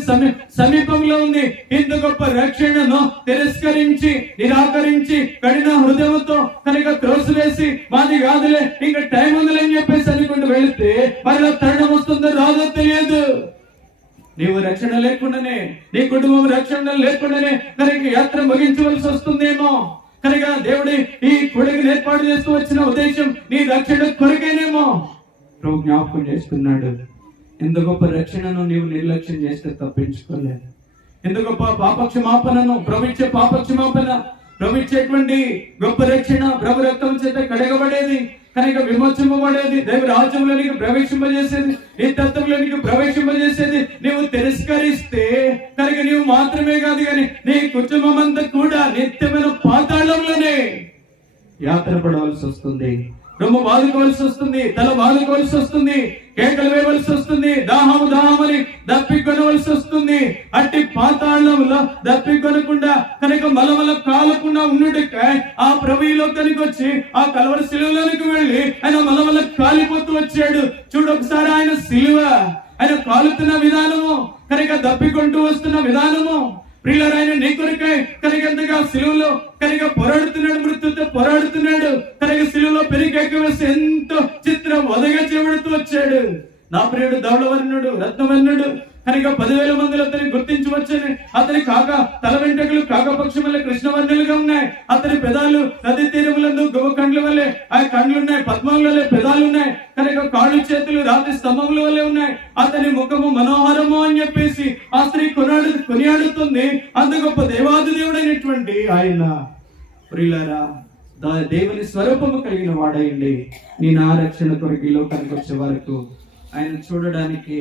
సమీపంలో ఉంది. ఇంత గొప్ప రక్షణను తిరస్కరించి నిరాకరించి కఠిన హృదయంతో కనుక త్రోసివేసి మాది కాదులే, ఇంకా టైం ఉందిలే అని చెప్పేసి అనుకుంటూ వెళితే మరలా తరుణం వస్తుందో రాదో తెలియదు. నీవు రక్షణ లేకుండానే, నీ కుటుంబం రక్షణ లేకుండానే కనుక యాత్ర ముగించవలసి వస్తుందేమో. కనుక దేవుడి ఈ కొడుకుని ఏర్పాటు చేస్తూ వచ్చిన ఉద్దేశం నీ రక్షణ కొరకేనేమో ప్రభు జ్ఞాపకం చేస్తున్నాడు. ఎంత గొప్ప రక్షణను నీవు నిర్లక్ష్యం చేస్తే తప్పించుకోలేదు. ఎంత గొప్ప పాపక్షమాపణను ప్రవించే పాపక్షమాపణ ప్రవించేటువంటి గొప్ప రక్షణ ప్రభు రక్తం చేత కడగబడేది, కనుక విమోచింపబడేది, దైవ రాజ్యంలోనికి ప్రవేశింపజేసేది, నీ తత్వంలోనికి ప్రవేశింపజేసేది నీవు తిరస్కరిస్తే కనుక నీవు మాత్రమే కాదు కానీ నీ కుటుంబం అంతా కూడా నిత్యమైన పాతాళంలోనే యాత్ర పడవలసి వస్తుంది, రొమ్ము బాదుకోవలసి వస్తుంది, తల బాదుకోవలసి వస్తుంది, కేకలు వేయవలసి వస్తుంది, దాహమని దప్పికొనవలసి వస్తుంది. అట్టి పాతాళంలో దప్పికొనకుండా కనుక మలమల కాలకుండా ఉన్నట్టుగా ఆ ప్రభువులో కనుక వచ్చి ఆ కలవరి శిలువలోనికి వెళ్ళి ఆయన మలమల కాలిపోతూ వచ్చాడు. చూడు ఒకసారి ఆయన శిలువ, ఆయన కాలుతున్న విధానము, కనుక దప్పికొంటూ వస్తున్న విధానము. ప్రియులారా, ఆయన నీ కొరకై కనుక ఎంతగా సిలువలో కనుక పోరాడుతున్నాడు, మృత్యుతో పోరాడుతున్నాడు, కనుక సిలువలో పెరిగెక్క వేసి ఎంతో చిత్రం వదగా చేయబడుతూ వచ్చాడు. నా ప్రియుడు ధవళవర్ణుడు, రత్నవర్ణుడు, కనుక 10,000 మందిలో అతని గుర్తించి వచ్చాను. అతని కాక తల వెంట్రుకలు కాకపక్షముల కృష్ణవర్ణులుగా ఉన్నాయి, అతని పెదాలు నది తీరములందు గొప్ప కండ్ల వల్లే ఆ కండ్లున్నాయి, పద్మముల వల్లే పెదాలు ఉన్నాయి, కనుక కాళ్ళు చేతులు రాతి స్తంభముల వల్లే ఉన్నాయి, అతని ముఖము మనోహరము అని చెప్పేసి ఆ స్త్రీ కొనియాడుతుంది. అంత గొప్ప దేవాది దేవుడైనటువంటి ఆయన ప్రియులారా, దేవుని స్వరూపము కలిగిన వాడయండి. నీ నా రక్షణ కొరకు ఈ లోకానికి వచ్చే వరకు ఆయన చూడడానికి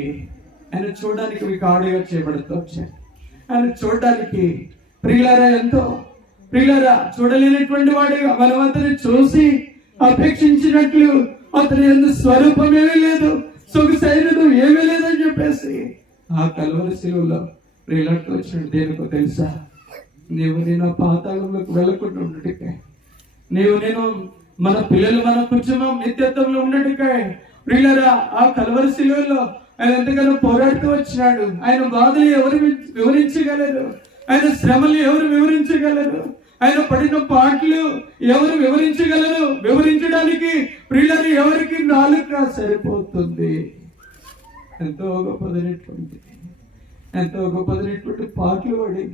వికాడుగా చేయబడుతూ వచ్చాడు. ఆయన చూడడానికి ప్రియులారా ఎంతో ప్రియులారా చూడలేనటువంటి వాడుగా మనం అతన్ని చూసి అపేక్షించినట్లు అతని ఎందు స్వరూపం ఏమీ లేదు, సొగసైనడు ఏమీ లేదని చెప్పేసి ఆ కలువరి శిలువలో ప్రియులకు వచ్చినట్టు దేనికో తెలుసా? నీవు నేను పాతాళంలోకి వెళ్ళకుండా ఉండటికే, నీవు నేను మన పిల్లలు మన కుటుంబం నిత్యత్వంలో ఉండటికే. ప్రియులారా, ఆ కలువరి శిలువలో ఆయన ఎంతగానో పోరాడుతూ వచ్చినాడు. ఆయన బాధలు ఎవరు వివరించగలరు? ఆయన శ్రమలు ఎవరు వివరించగలరు? ఆయన పడిన పాటలు ఎవరు వివరించగలరు? వివరించడానికి ప్రియులారా ఎవరికి నాలుక సరిపోతుంది? ఎంతో గొప్పదైనటువంటి పాటలు పడి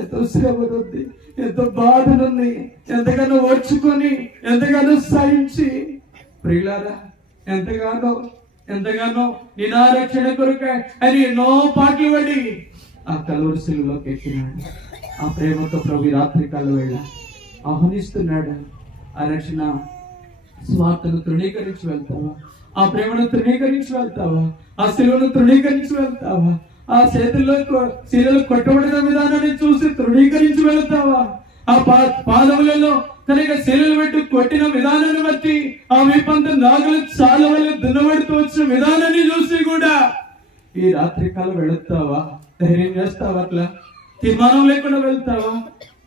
ఎంతో శ్రమనుంది, ఎంతో బాధనుంది, ఎంతగానో ఓర్చుకొని ఎంతగానో సహించి ప్రియులారా ఎంతగానో నిరారక్షణ కొరకై అని ఎన్నో పాటలు పడి ఆ కలువరి శిలువలోకి ఎక్కినాడు. ఆ ప్రేమతో ప్రభు రాత్రి కాల వేళ ఆహ్వానిస్తున్నాడు. ఆ రక్షణ స్వార్థను తృణీకరించి వెళ్తావా? ఆ ప్రేమను తృణీకరించి వెళ్తావా? ఆ శిలువను తృణీకరించి వెళ్తావా? ఆ చేతుల్లో శిలువలు కొట్టబడిన విధానాన్ని చూసి తృణీకరించి వెళ్తావా? ఆ పాదములలో కనుక శిలువలు పెట్టి కొట్టిన విధానాన్ని బట్టి ఆ విపంత నాగులు చాలా వల్ల దున్నబడుతూ వచ్చిన విధానాన్ని చూసి కూడా ఈ రాత్రి కాలం వెళుతావా? ధైర్యం చేస్తావా? అట్లా తీర్మానం లేకుండా వెళ్తావా?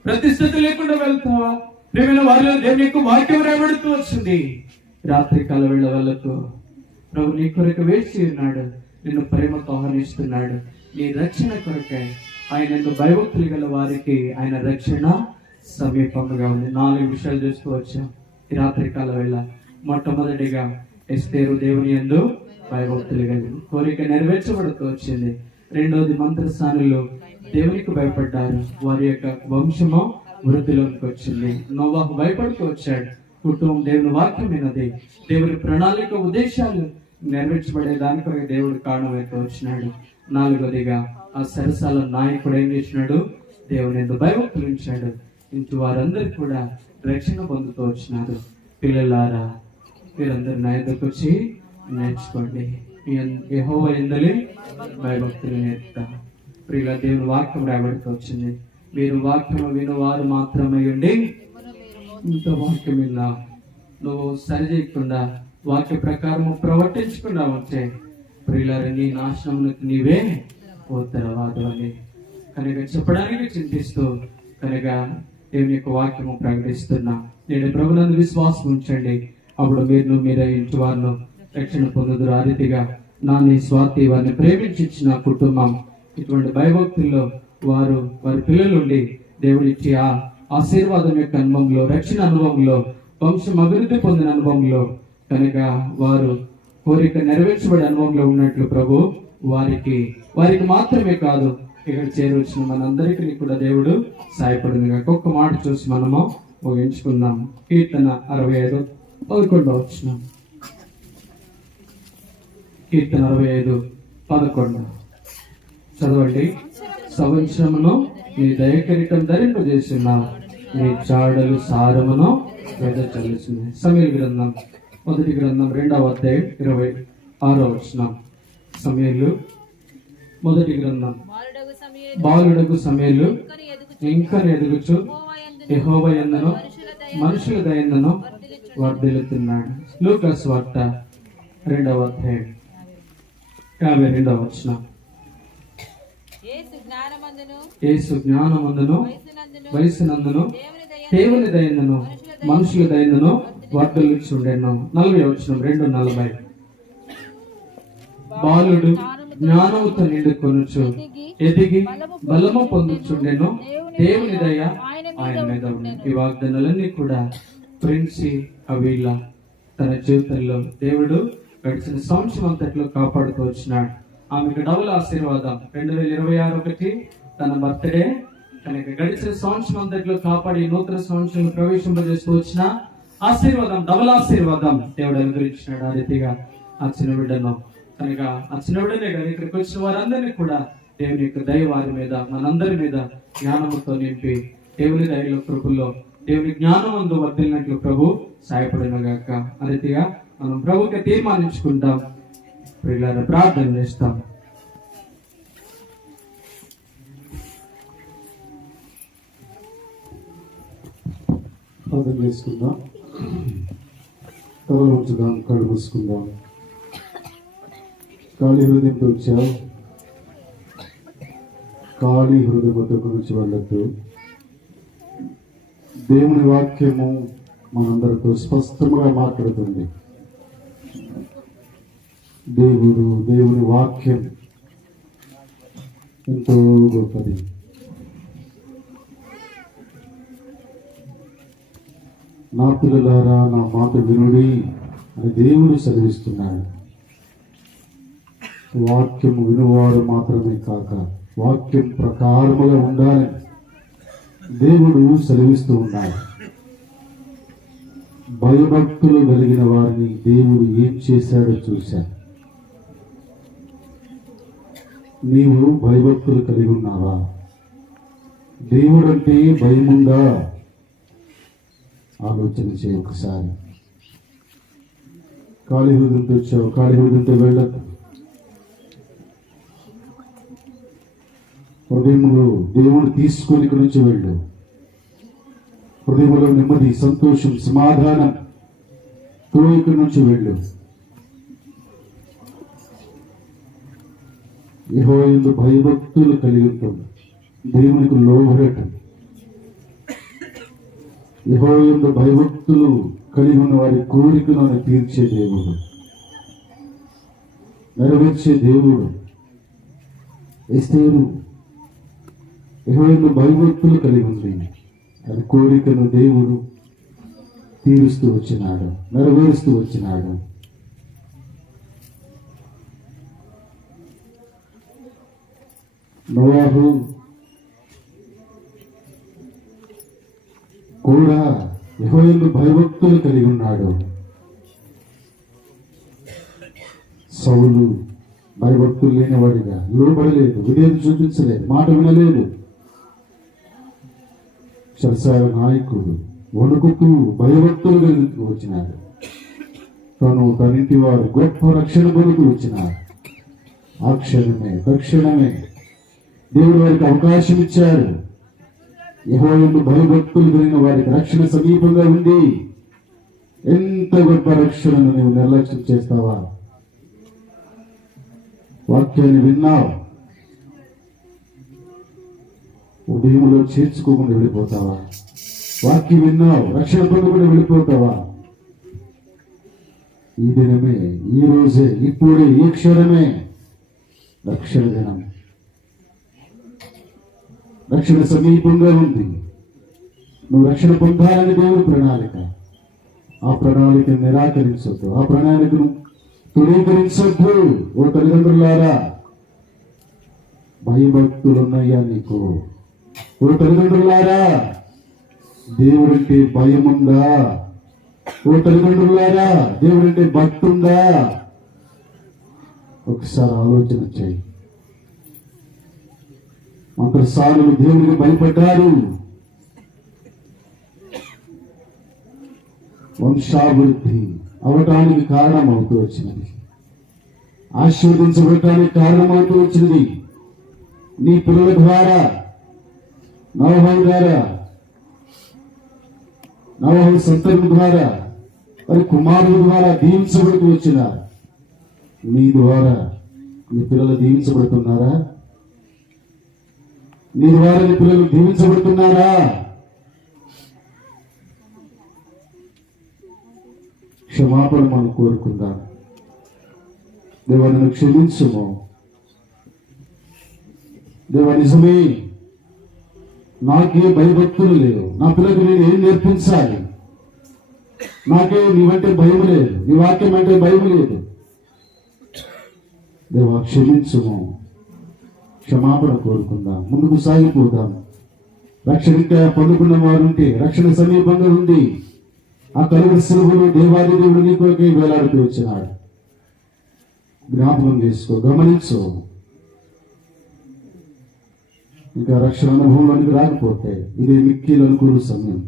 ప్రతిష్టత లేకుండా వెళ్తావా? ప్రేమైన వారిలో దేవుని యొక్క వాక్యం రాబడుతూ వచ్చింది. రాత్రి కాల వేళ వాళ్ళకు ప్రభు నీ కొరకు వేచి ఉన్నాడు, నిన్ను ప్రేమతో ఆహ్వానిస్తున్నాడు. నీ రక్షణ కొరకై ఆయన భయభక్తులు గల వారికి ఆయన రక్షణ సమీపంగా ఉంది. 4 విషయాలు చూస్తూ వచ్చాం ఈ రాత్రి కాల వేళ. మొట్టమొదటిగా ఎస్తేరు దేవుని యందు భయభక్తులు కలిగి కోరిక నెరవేర్చబడుతూ వచ్చింది. రెండవది మంత్రస్థానులు దేవునికి భయపడ్డారు, వారి యొక్క వంశము వృద్ధిలోకి వచ్చింది. నోవాహు భయపడుతూ వచ్చాడు, కుటుంబం దేవుని వాక్యం విన్నది, దేవుని ప్రణాళిక ఉద్దేశాలు నెరవేర్చబడే దానికొరకు దేవుడు కారణమైతే వచ్చినాడు. 4వదిగా ఆ సరసాల నాయకుడు ఏం చేసినాడు? దేవుని యందు భయభక్తులు ఉంచాడు. ఇంటి వారందరూ కూడా రక్షణ పొందుతూ వచ్చినారు. పిల్లలారా మీరందరూ నా దగ్గరకు వచ్చి నేర్చుకోండి. యెహోవా యందలి భయభక్తులు నేర్పుతా. ప్రియుల దేవుని వాక్యం రాబడికి వచ్చింది. మీరు వాక్యం వినువారు మాత్రమే ఉండి ఇంత వాక్యం విన్నా నువ్వు సరి చేయకుండా వాక్య ప్రకారం ప్రవర్తించకుండా ఉంటే ప్రియులారా నీ నాశనమునకు నీవే ఉత్తరవాదు అని కనుక చెప్పడానికి చింతిస్తూ కనుక దేవుని యొక్క వాక్యము ప్రకటిస్తున్నా. నేను ప్రభునందు విశ్వాసం ఉంచండి. అప్పుడు మీరే ఇంటి వారిను రక్షణ పొందుదురు. ఆ రీతిగా నీ స్వాతి వారిని ప్రేమించిన కుటుంబం ఇటువంటి భయభక్తుల్లో వారి పిల్లలుండి దేవుడిచ్చి ఆ ఆశీర్వాదం యొక్క అనుభవంలో, రక్షణ అనుభవంలో, వంశం అభివృద్ధి పొందిన అనుభవంలో కనుక వారు కోరిక నెరవేర్చబడే అనుభవంలో ఉన్నట్లు ప్రభు వారికి మాత్రమే కాదు ఇక్కడ చేరవచ్చిన మనందరికీ కూడా దేవుడు సాయపడింది. ఒక్క మాట చూసి మనము ముగించుకుందాం. కీర్తన 65 11 వచనం. కీర్తన 65 11 చదవండి. సంవత్సరమును నీ దయకరికం ధరింపజేస్తున్నావు, నీ చాడలు సారమును వెదజల్లుచున్నాయి. సమయలు గ్రంథం 1వ గ్రంథం 2వ అధ్యాయం 26వ వచనం. సమయలు 1వ గ్రంథం. బాలుడగు సమయలు ఇంకా ఎదుగుచు యెహోవా యందును మనుషుల దయందును వర్ధిల్లుతున్నాడు. లూకాసు వార్త 2వ అధ్యాయం 52వ వచనం. యేసు జ్ఞానమందును వయసునందును దేవుని దయందును మనుషుల దయందును వర్ధిల్లుచుండెను. 40వ వచనం 2:40. బాలుడు జ్ఞానముతో నిండుకొనుచు ఎదిగి బలము పొందుచుండెను, దేవుని దయ ఆయన మీద ఉండెను. ఈ వాగ్దానాలన్నీ కూడా ప్రిన్సి అవిల తన జీవితంలో దేవుడు గడిచిన సంవత్సరం అంతట్లో కాపాడుతూ వచ్చినాడు. ఆమెకు డబుల్ ఆశీర్వాదం. 2026 తన బర్త్డే కనుక గడిచిన సంవత్సరం అంతట్లో కాపాడి నూతన సంవత్సరం ప్రవేశింపజేస్తూ వచ్చిన ఆశీర్వాదం, డబుల్ ఆశీర్వాదం దేవుడు అనుగ్రహించినాడు. ఆ రీతిగా ఆ చిన్న బిడ్డను కనుక ఆ చిన్న బిడ్డనే కదా ఇక్కడికి వచ్చిన వారందరినీ కూడా దేవుని యొక్క దయ వారి మీద మనందరి మీద జ్ఞానముతో నింపి దేవుని దయలో కృపల్లో దేవుని జ్ఞానమందు వర్ధిల్లినట్లు ప్రభు సాయపడినగాక. ఆ రీతిగా మనం ప్రభుకి తీర్మానించుకుంటాం. ప్రియులారా ప్రార్థన చేస్తాం. ప్రార్థన చేసుకుందాం. తల ఉంచుదాం, కళ్ళు మూసుకుందాం. ఖాళీ హృదయంతో వచ్చావు, ఖాళీ హృదయంతో నుంచి వెళ్ళద్దు. దేవుని వాక్యము మనందరితో స్పష్టంగా మాట్లాడుతుంది. దేవుని వాక్యం ఎంతో గొప్పది. నా పిల్లలారా నా మాట వినుడి అని దేవుడు సెలవిస్తున్నాడు. వాక్యం వినువారు మాత్రమే కాక వాక్యం ప్రకారముగా ఉండాలని దేవుడు సెలవిస్తూ ఉన్నాడు. భయభక్తులు కలిగిన వారిని దేవుడు ఏం చేశాడో చూశాడు. నీవు భయభక్తులు కలిగి ఉన్నావా? దేవుడంటే భయముందా? ఆలోచన చేయ ఒకసారి. ఖాళీ హృదయంతో వచ్చావు, ఖాళీ హృదయంతో వెళ్ళదు. హృదయంలో దేవుడు తీసుకొని ఇక్కడి నుంచి వెళ్ళు. హృదయంలో నెమ్మది, సంతోషం, సమాధానం ఇక్కడి నుంచి వెళ్ళు. యెహోవా యందు భయభక్తులు కలిగి ఉంటాం. దేవునికి లోబడటం. యెహోవా యందు భయభక్తులు కలిగి ఉన్న వారి కోరికలను తీర్చే దేవుడు, నెరవేర్చే దేవుడు. ఎస్తేరు యెహోవా యందు భయభక్తులు కలిగి ఉంది. అది కోరికను దేవుడు తీరుస్తూ వచ్చినాడు, నెరవేరుస్తూ వచ్చినాడు. నోవాహు కూడా యెహోవా యందు భయభక్తులు కలిగి ఉన్నాడు. సౌలు భయభక్తులు లేనివాడిగా, లోబడలేదు, విధేయత చూపించలేదు, మాట వినలేదు. చెరసాల నాయకుడు, వణుకుతూ భయభక్తులు కలిగి వచ్చినాడు. తన ఇంటి వారు గొప్ప రక్షణ పొందుతూ వచ్చినారు. ఆ క్షణమే తక్షణమే దేవుడు వారికి అవకాశం ఇచ్చాడు. యెహోవాను భయభక్తులు కలిగిన వారికి రక్షణ సమీపంగా ఉంది. ఎంత గొప్ప రక్షణను నీవు నిర్లక్ష్యం చేస్తావా? వాక్యాన్ని విన్నావు, ఉదయంలో చేర్చుకోకుండా వెళ్ళిపోతావా? వాక్యం విన్నావు, రక్షణ పొందకుండా వెళ్ళిపోతావా? ఈ దినమే, ఈ రోజే, ఇప్పుడే, ఈ క్షణమే రక్షణ దినం. రక్షణ సమీపంగా ఉంది. నువ్వు రక్షణ పొందాలని దేవుని ప్రణాళిక. ఆ ప్రణాళికను నిరాకరించొద్దు, ఆ ప్రణాళికను తృణీకరించొద్దు. ఓ తల్లిదండ్రులారా, భయభక్తులున్నాయా నీకు? ఓ తల్లిదండ్రులారా, దేవుడంటే భయముందా? ఓ తల్లిదండ్రులారా, దేవుడంటే భక్తి ఉందా? ఒకసారి ఆలోచన చేయి. మంత్రసారులు దేవుడికి భయపడ్డారు. వంశాభివృద్ధి అవటానికి కారణమవుతూ వచ్చినది, ఆశీర్వదించబడటానికి కారణమవుతూ వచ్చినది. నీ పిల్లల ద్వారా, నవహం సంతానం ద్వారా, మరి కుమారుల ద్వారా దీవించబడుతూ వచ్చిన నీ ద్వారా నీ పిల్లలు దీవించబడుతున్నారా? నీ ద్వారా నీ పిల్లలు దీవించబడుతున్నారా? క్షమాపణ మనం కోరుకుందాం. దేవా, నన్ను క్షమించుము. దేవా, నిజమే, నాకే భయభక్తులు లేవు. నా పిల్లలకు నేను ఏం నేర్పించాలి? నాకే నీవంటే భయం లేదు, నీ వాక్యం అంటే భయం లేదు. దేవా, క్షమించుము. క్షమాపణ కోరుకుందాం, ముందుకు సాగిపోదాం. రక్షణ ఇంకా పొందుకున్న వారు ఉంటే, రక్షణ సమీపంగా ఉంది. ఆ కలుగు శిలువలో దేవాది దేవుడు నీ కొరకే వేలాడుతూ వచ్చినాడు. జ్ఞాపకం చేసుకో, గమనించు. ఇంకా రక్షణ అనుభవంలోనికి రాకపోతే ఇదే మిక్కిలు అనుకూల సమయం,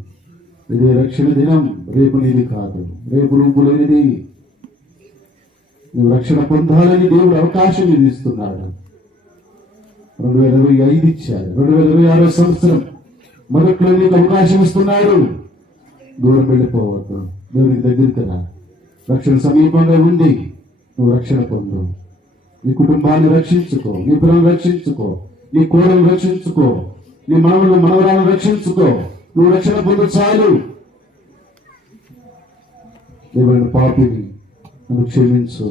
ఇదే రక్షణ దినం. రేపు నీది కాదు, రేపు రూపు లేనిది. నువ్వు రక్షణ పొందాలని దేవుడు అవకాశం ఇది ఇస్తున్నాడు. 2025 ఇచ్చాడు, 2026 సంవత్సరం మొదట్లో నీకు అవకాశం ఇస్తున్నాడు. దూరం వెళ్ళిపోవద్దు, దేవునికి దగ్గరికి రా. రక్షణ సమీపంగా ఉంది. నువ్వు రక్షణ పొందు. నీ కుటుంబాన్ని రక్షించుకో, నీ పిల్లలను రక్షించుకో, నీ కోడలను రక్షించుకో, నీ మనవరాలను రక్షించుకో. నువ్వు రక్షణ పొందు చాలు. దేవుని పాపిని నన్ను క్షమించు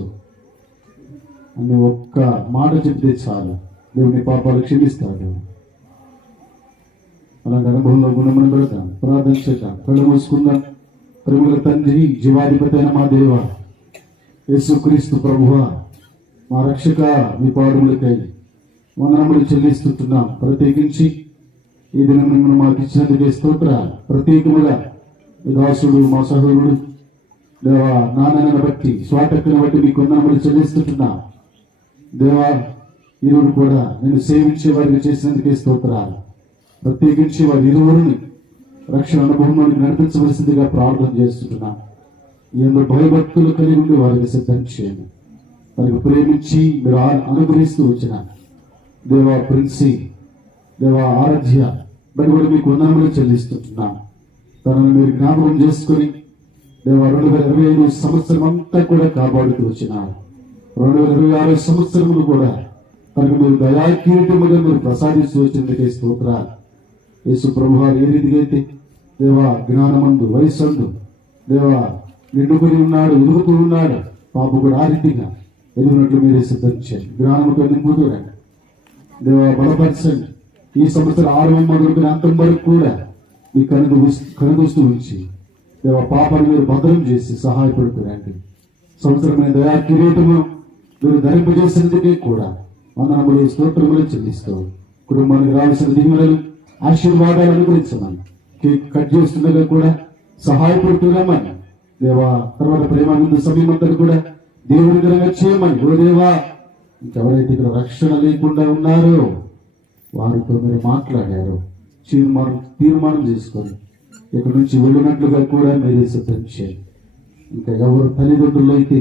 అని ఒక్క మాట చెప్తే చాలు, దేవుని పాపాలు క్షమిస్తాడు. అలాంటి అనుభవంలో గుణమని పెడతాం. ప్రార్థన చేద్దాం, కళ్ళు మూసుకుందాం. ప్రేమల తండ్రి, జీవాధిపతి అయిన మా దేవ యేసుక్రీస్తు ప్రభువా, మా రక్షక, మీ పాదములకై వందనములు చెల్లిస్తున్నాం. ప్రత్యేకించి ఈ దినం మిమ్మల్ని మాకు ఇచ్చినందుకే స్తోత్రాలు. ప్రత్యేకముగా ఈ దాసుడు, మా సహోదరుడు దేవా, నాన్నను బట్టి, స్వాటక్కును బట్టి మీకు వందనములు చెల్లిస్తున్నాం. దేవా, ఈరోజు కూడా నేను సేవించే వారికి చేసినందుకే స్తోత్రాలు. ప్రత్యేకించి వారి ఇరువురిని రక్షణ అనుభవంలోకి నడిపించవలసిందిగా ప్రార్థన చేస్తున్నాం. ఎంతో భయభక్తులు కలిగి ఉండి వారికి సిద్ధం చేయండి. వారికి ప్రేమించి మీరు అనుగ్రహిస్తూ వచ్చిన దేవా ప్రిన్సి, దేవా ఆరాధ్య బట్టి కూడా మీకు వందనములు చెల్లిస్తున్నాం. తనను మీరు జ్ఞాపకం చేసుకుని దేవా 2025 సంవత్సరం అంతా కూడా కాపాడుతూ వచ్చినారు. 2026 సంవత్సరములు కూడా తనకు మీరు దయాకీర్తిముగా మీరు ప్రసాదిస్తూ వచ్చినందుకే స్తోత్రాలు. యేసు ప్రభువారు ఏ రీతిగా అయితే దేవా జ్ఞానమందు, వయస్సందు దేవా నిండుకుని ఉన్నాడు, ఎదుగుతూ ఉన్నాడు, పాప కూడా ఆ రీతిగా ఎదుగునట్లు మీరే సిద్ధించండి. జ్ఞానంతో నింపుతూరండి దేవా, బలపరచండి. ఈ సంవత్సరం ఆరంభం మొదలుకుని అంతం వరకు కూడా మీ కనుదూస్తూ ఉంచి దేవా పాపాన్ని మీరు భద్రం చేసి సహాయపడుతురండి. సంవత్సరమైన దయా కిరీటము మీరు ధరింపజేసినందుకే కూడా వందనములు, స్తోత్రములు చెల్లిస్తావు. కుటుంబానికి రావాల్సిన దీవెనలు, ఆశీర్వాదాలు అనుగ్రహించమని, కేక్ కట్ చేస్తుండగా కూడా సహాయపడుతున్నామని దేవా, తర్వాత ప్రేమానంద సమయమంతా కూడా దేవుని దగ్గర చేయమని. ఓ దేవా, ఇంకెవరైతే ఇక్కడ రక్షణ లేకుండా ఉన్నారో వారితో మీరు మాట్లాడారు, తీర్మానం చేసుకొని ఇక్కడ నుంచి వెళ్ళినట్లుగా కూడా మీరే సిద్ధం చేయండి. ఇంకా ఎవరు తల్లిదండ్రులు అయితే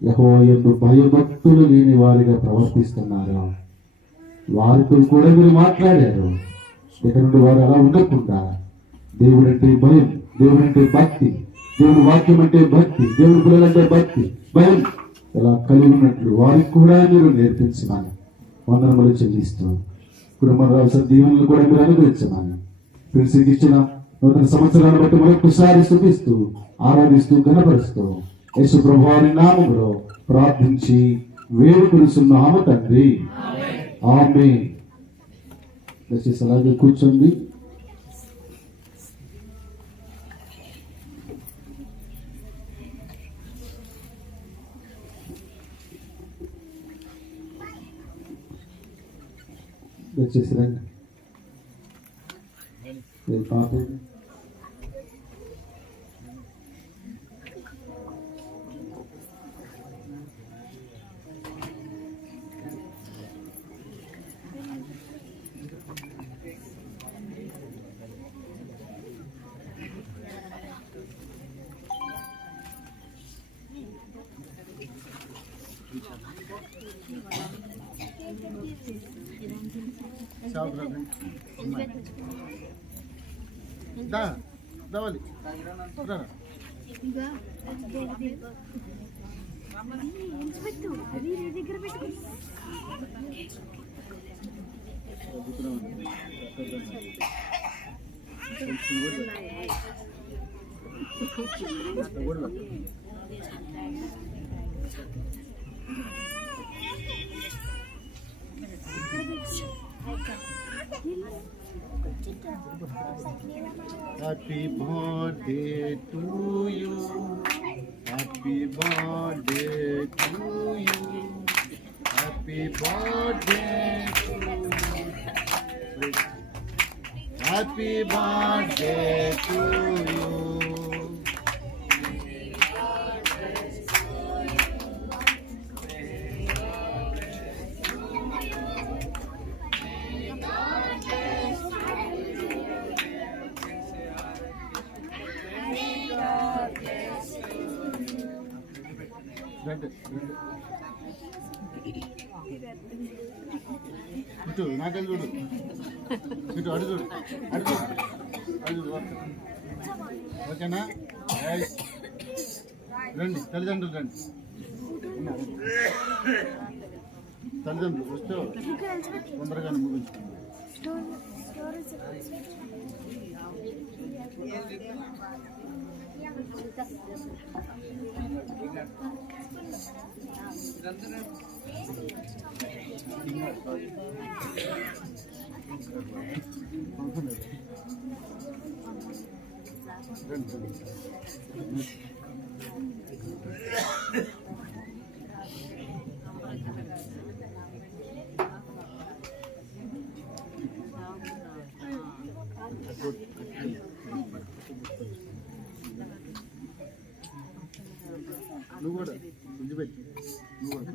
యెహోవా యందు భయభక్తులు లేని వారిగా ప్రవర్తిస్తున్నారో వారితో కూడా మీరు మాట్లాడారు. ఇక్కడ నుండి వారు అలా ఉండకుండా దేవుడంటే భయం, దేవుడంటే భక్తి, దేవుని వాక్యం అంటే భక్తి, దేవుని పిల్లలంటే భక్తి భయం ఇలా కలిగి ఉన్నట్లు వారికి కూడా మీరు నేర్పించమని వందనములు చెల్లిస్తూ కుటుంబం రావాల్సిన దీవెనలు కూడా మీరు అనుగ్రహించమని పిలిచికి ఇచ్చిన నూతన సంవత్సరాన్ని బట్టి మరొకసారి స్తుతిస్తూ ఆరాధిస్తూ ఘనపరుస్తూ యేసు ప్రభువాని నామములో ప్రార్థించి వేడుకొనుచున్నాము తండ్రి, ఆమేన్. దయచేసి అలాగే కూర్చోండి. దయచేసి రండి. పాప రావాలి. Happy birthday to you. Happy birthday to you. Happy birthday to you. Happy birthday to you. ఇటు నాకెళ్ళి చూడు, ఇటు అడు చూడు, అడు చూడు, అడు చూడు. ఓకేనా? రండి తల్లిదండ్రులు రండి. తల్లిదండ్రులు వస్తే తొందరగానే ముగించుకోండి. నువ్వు కూడా పెట్టి నువ్వు కూడా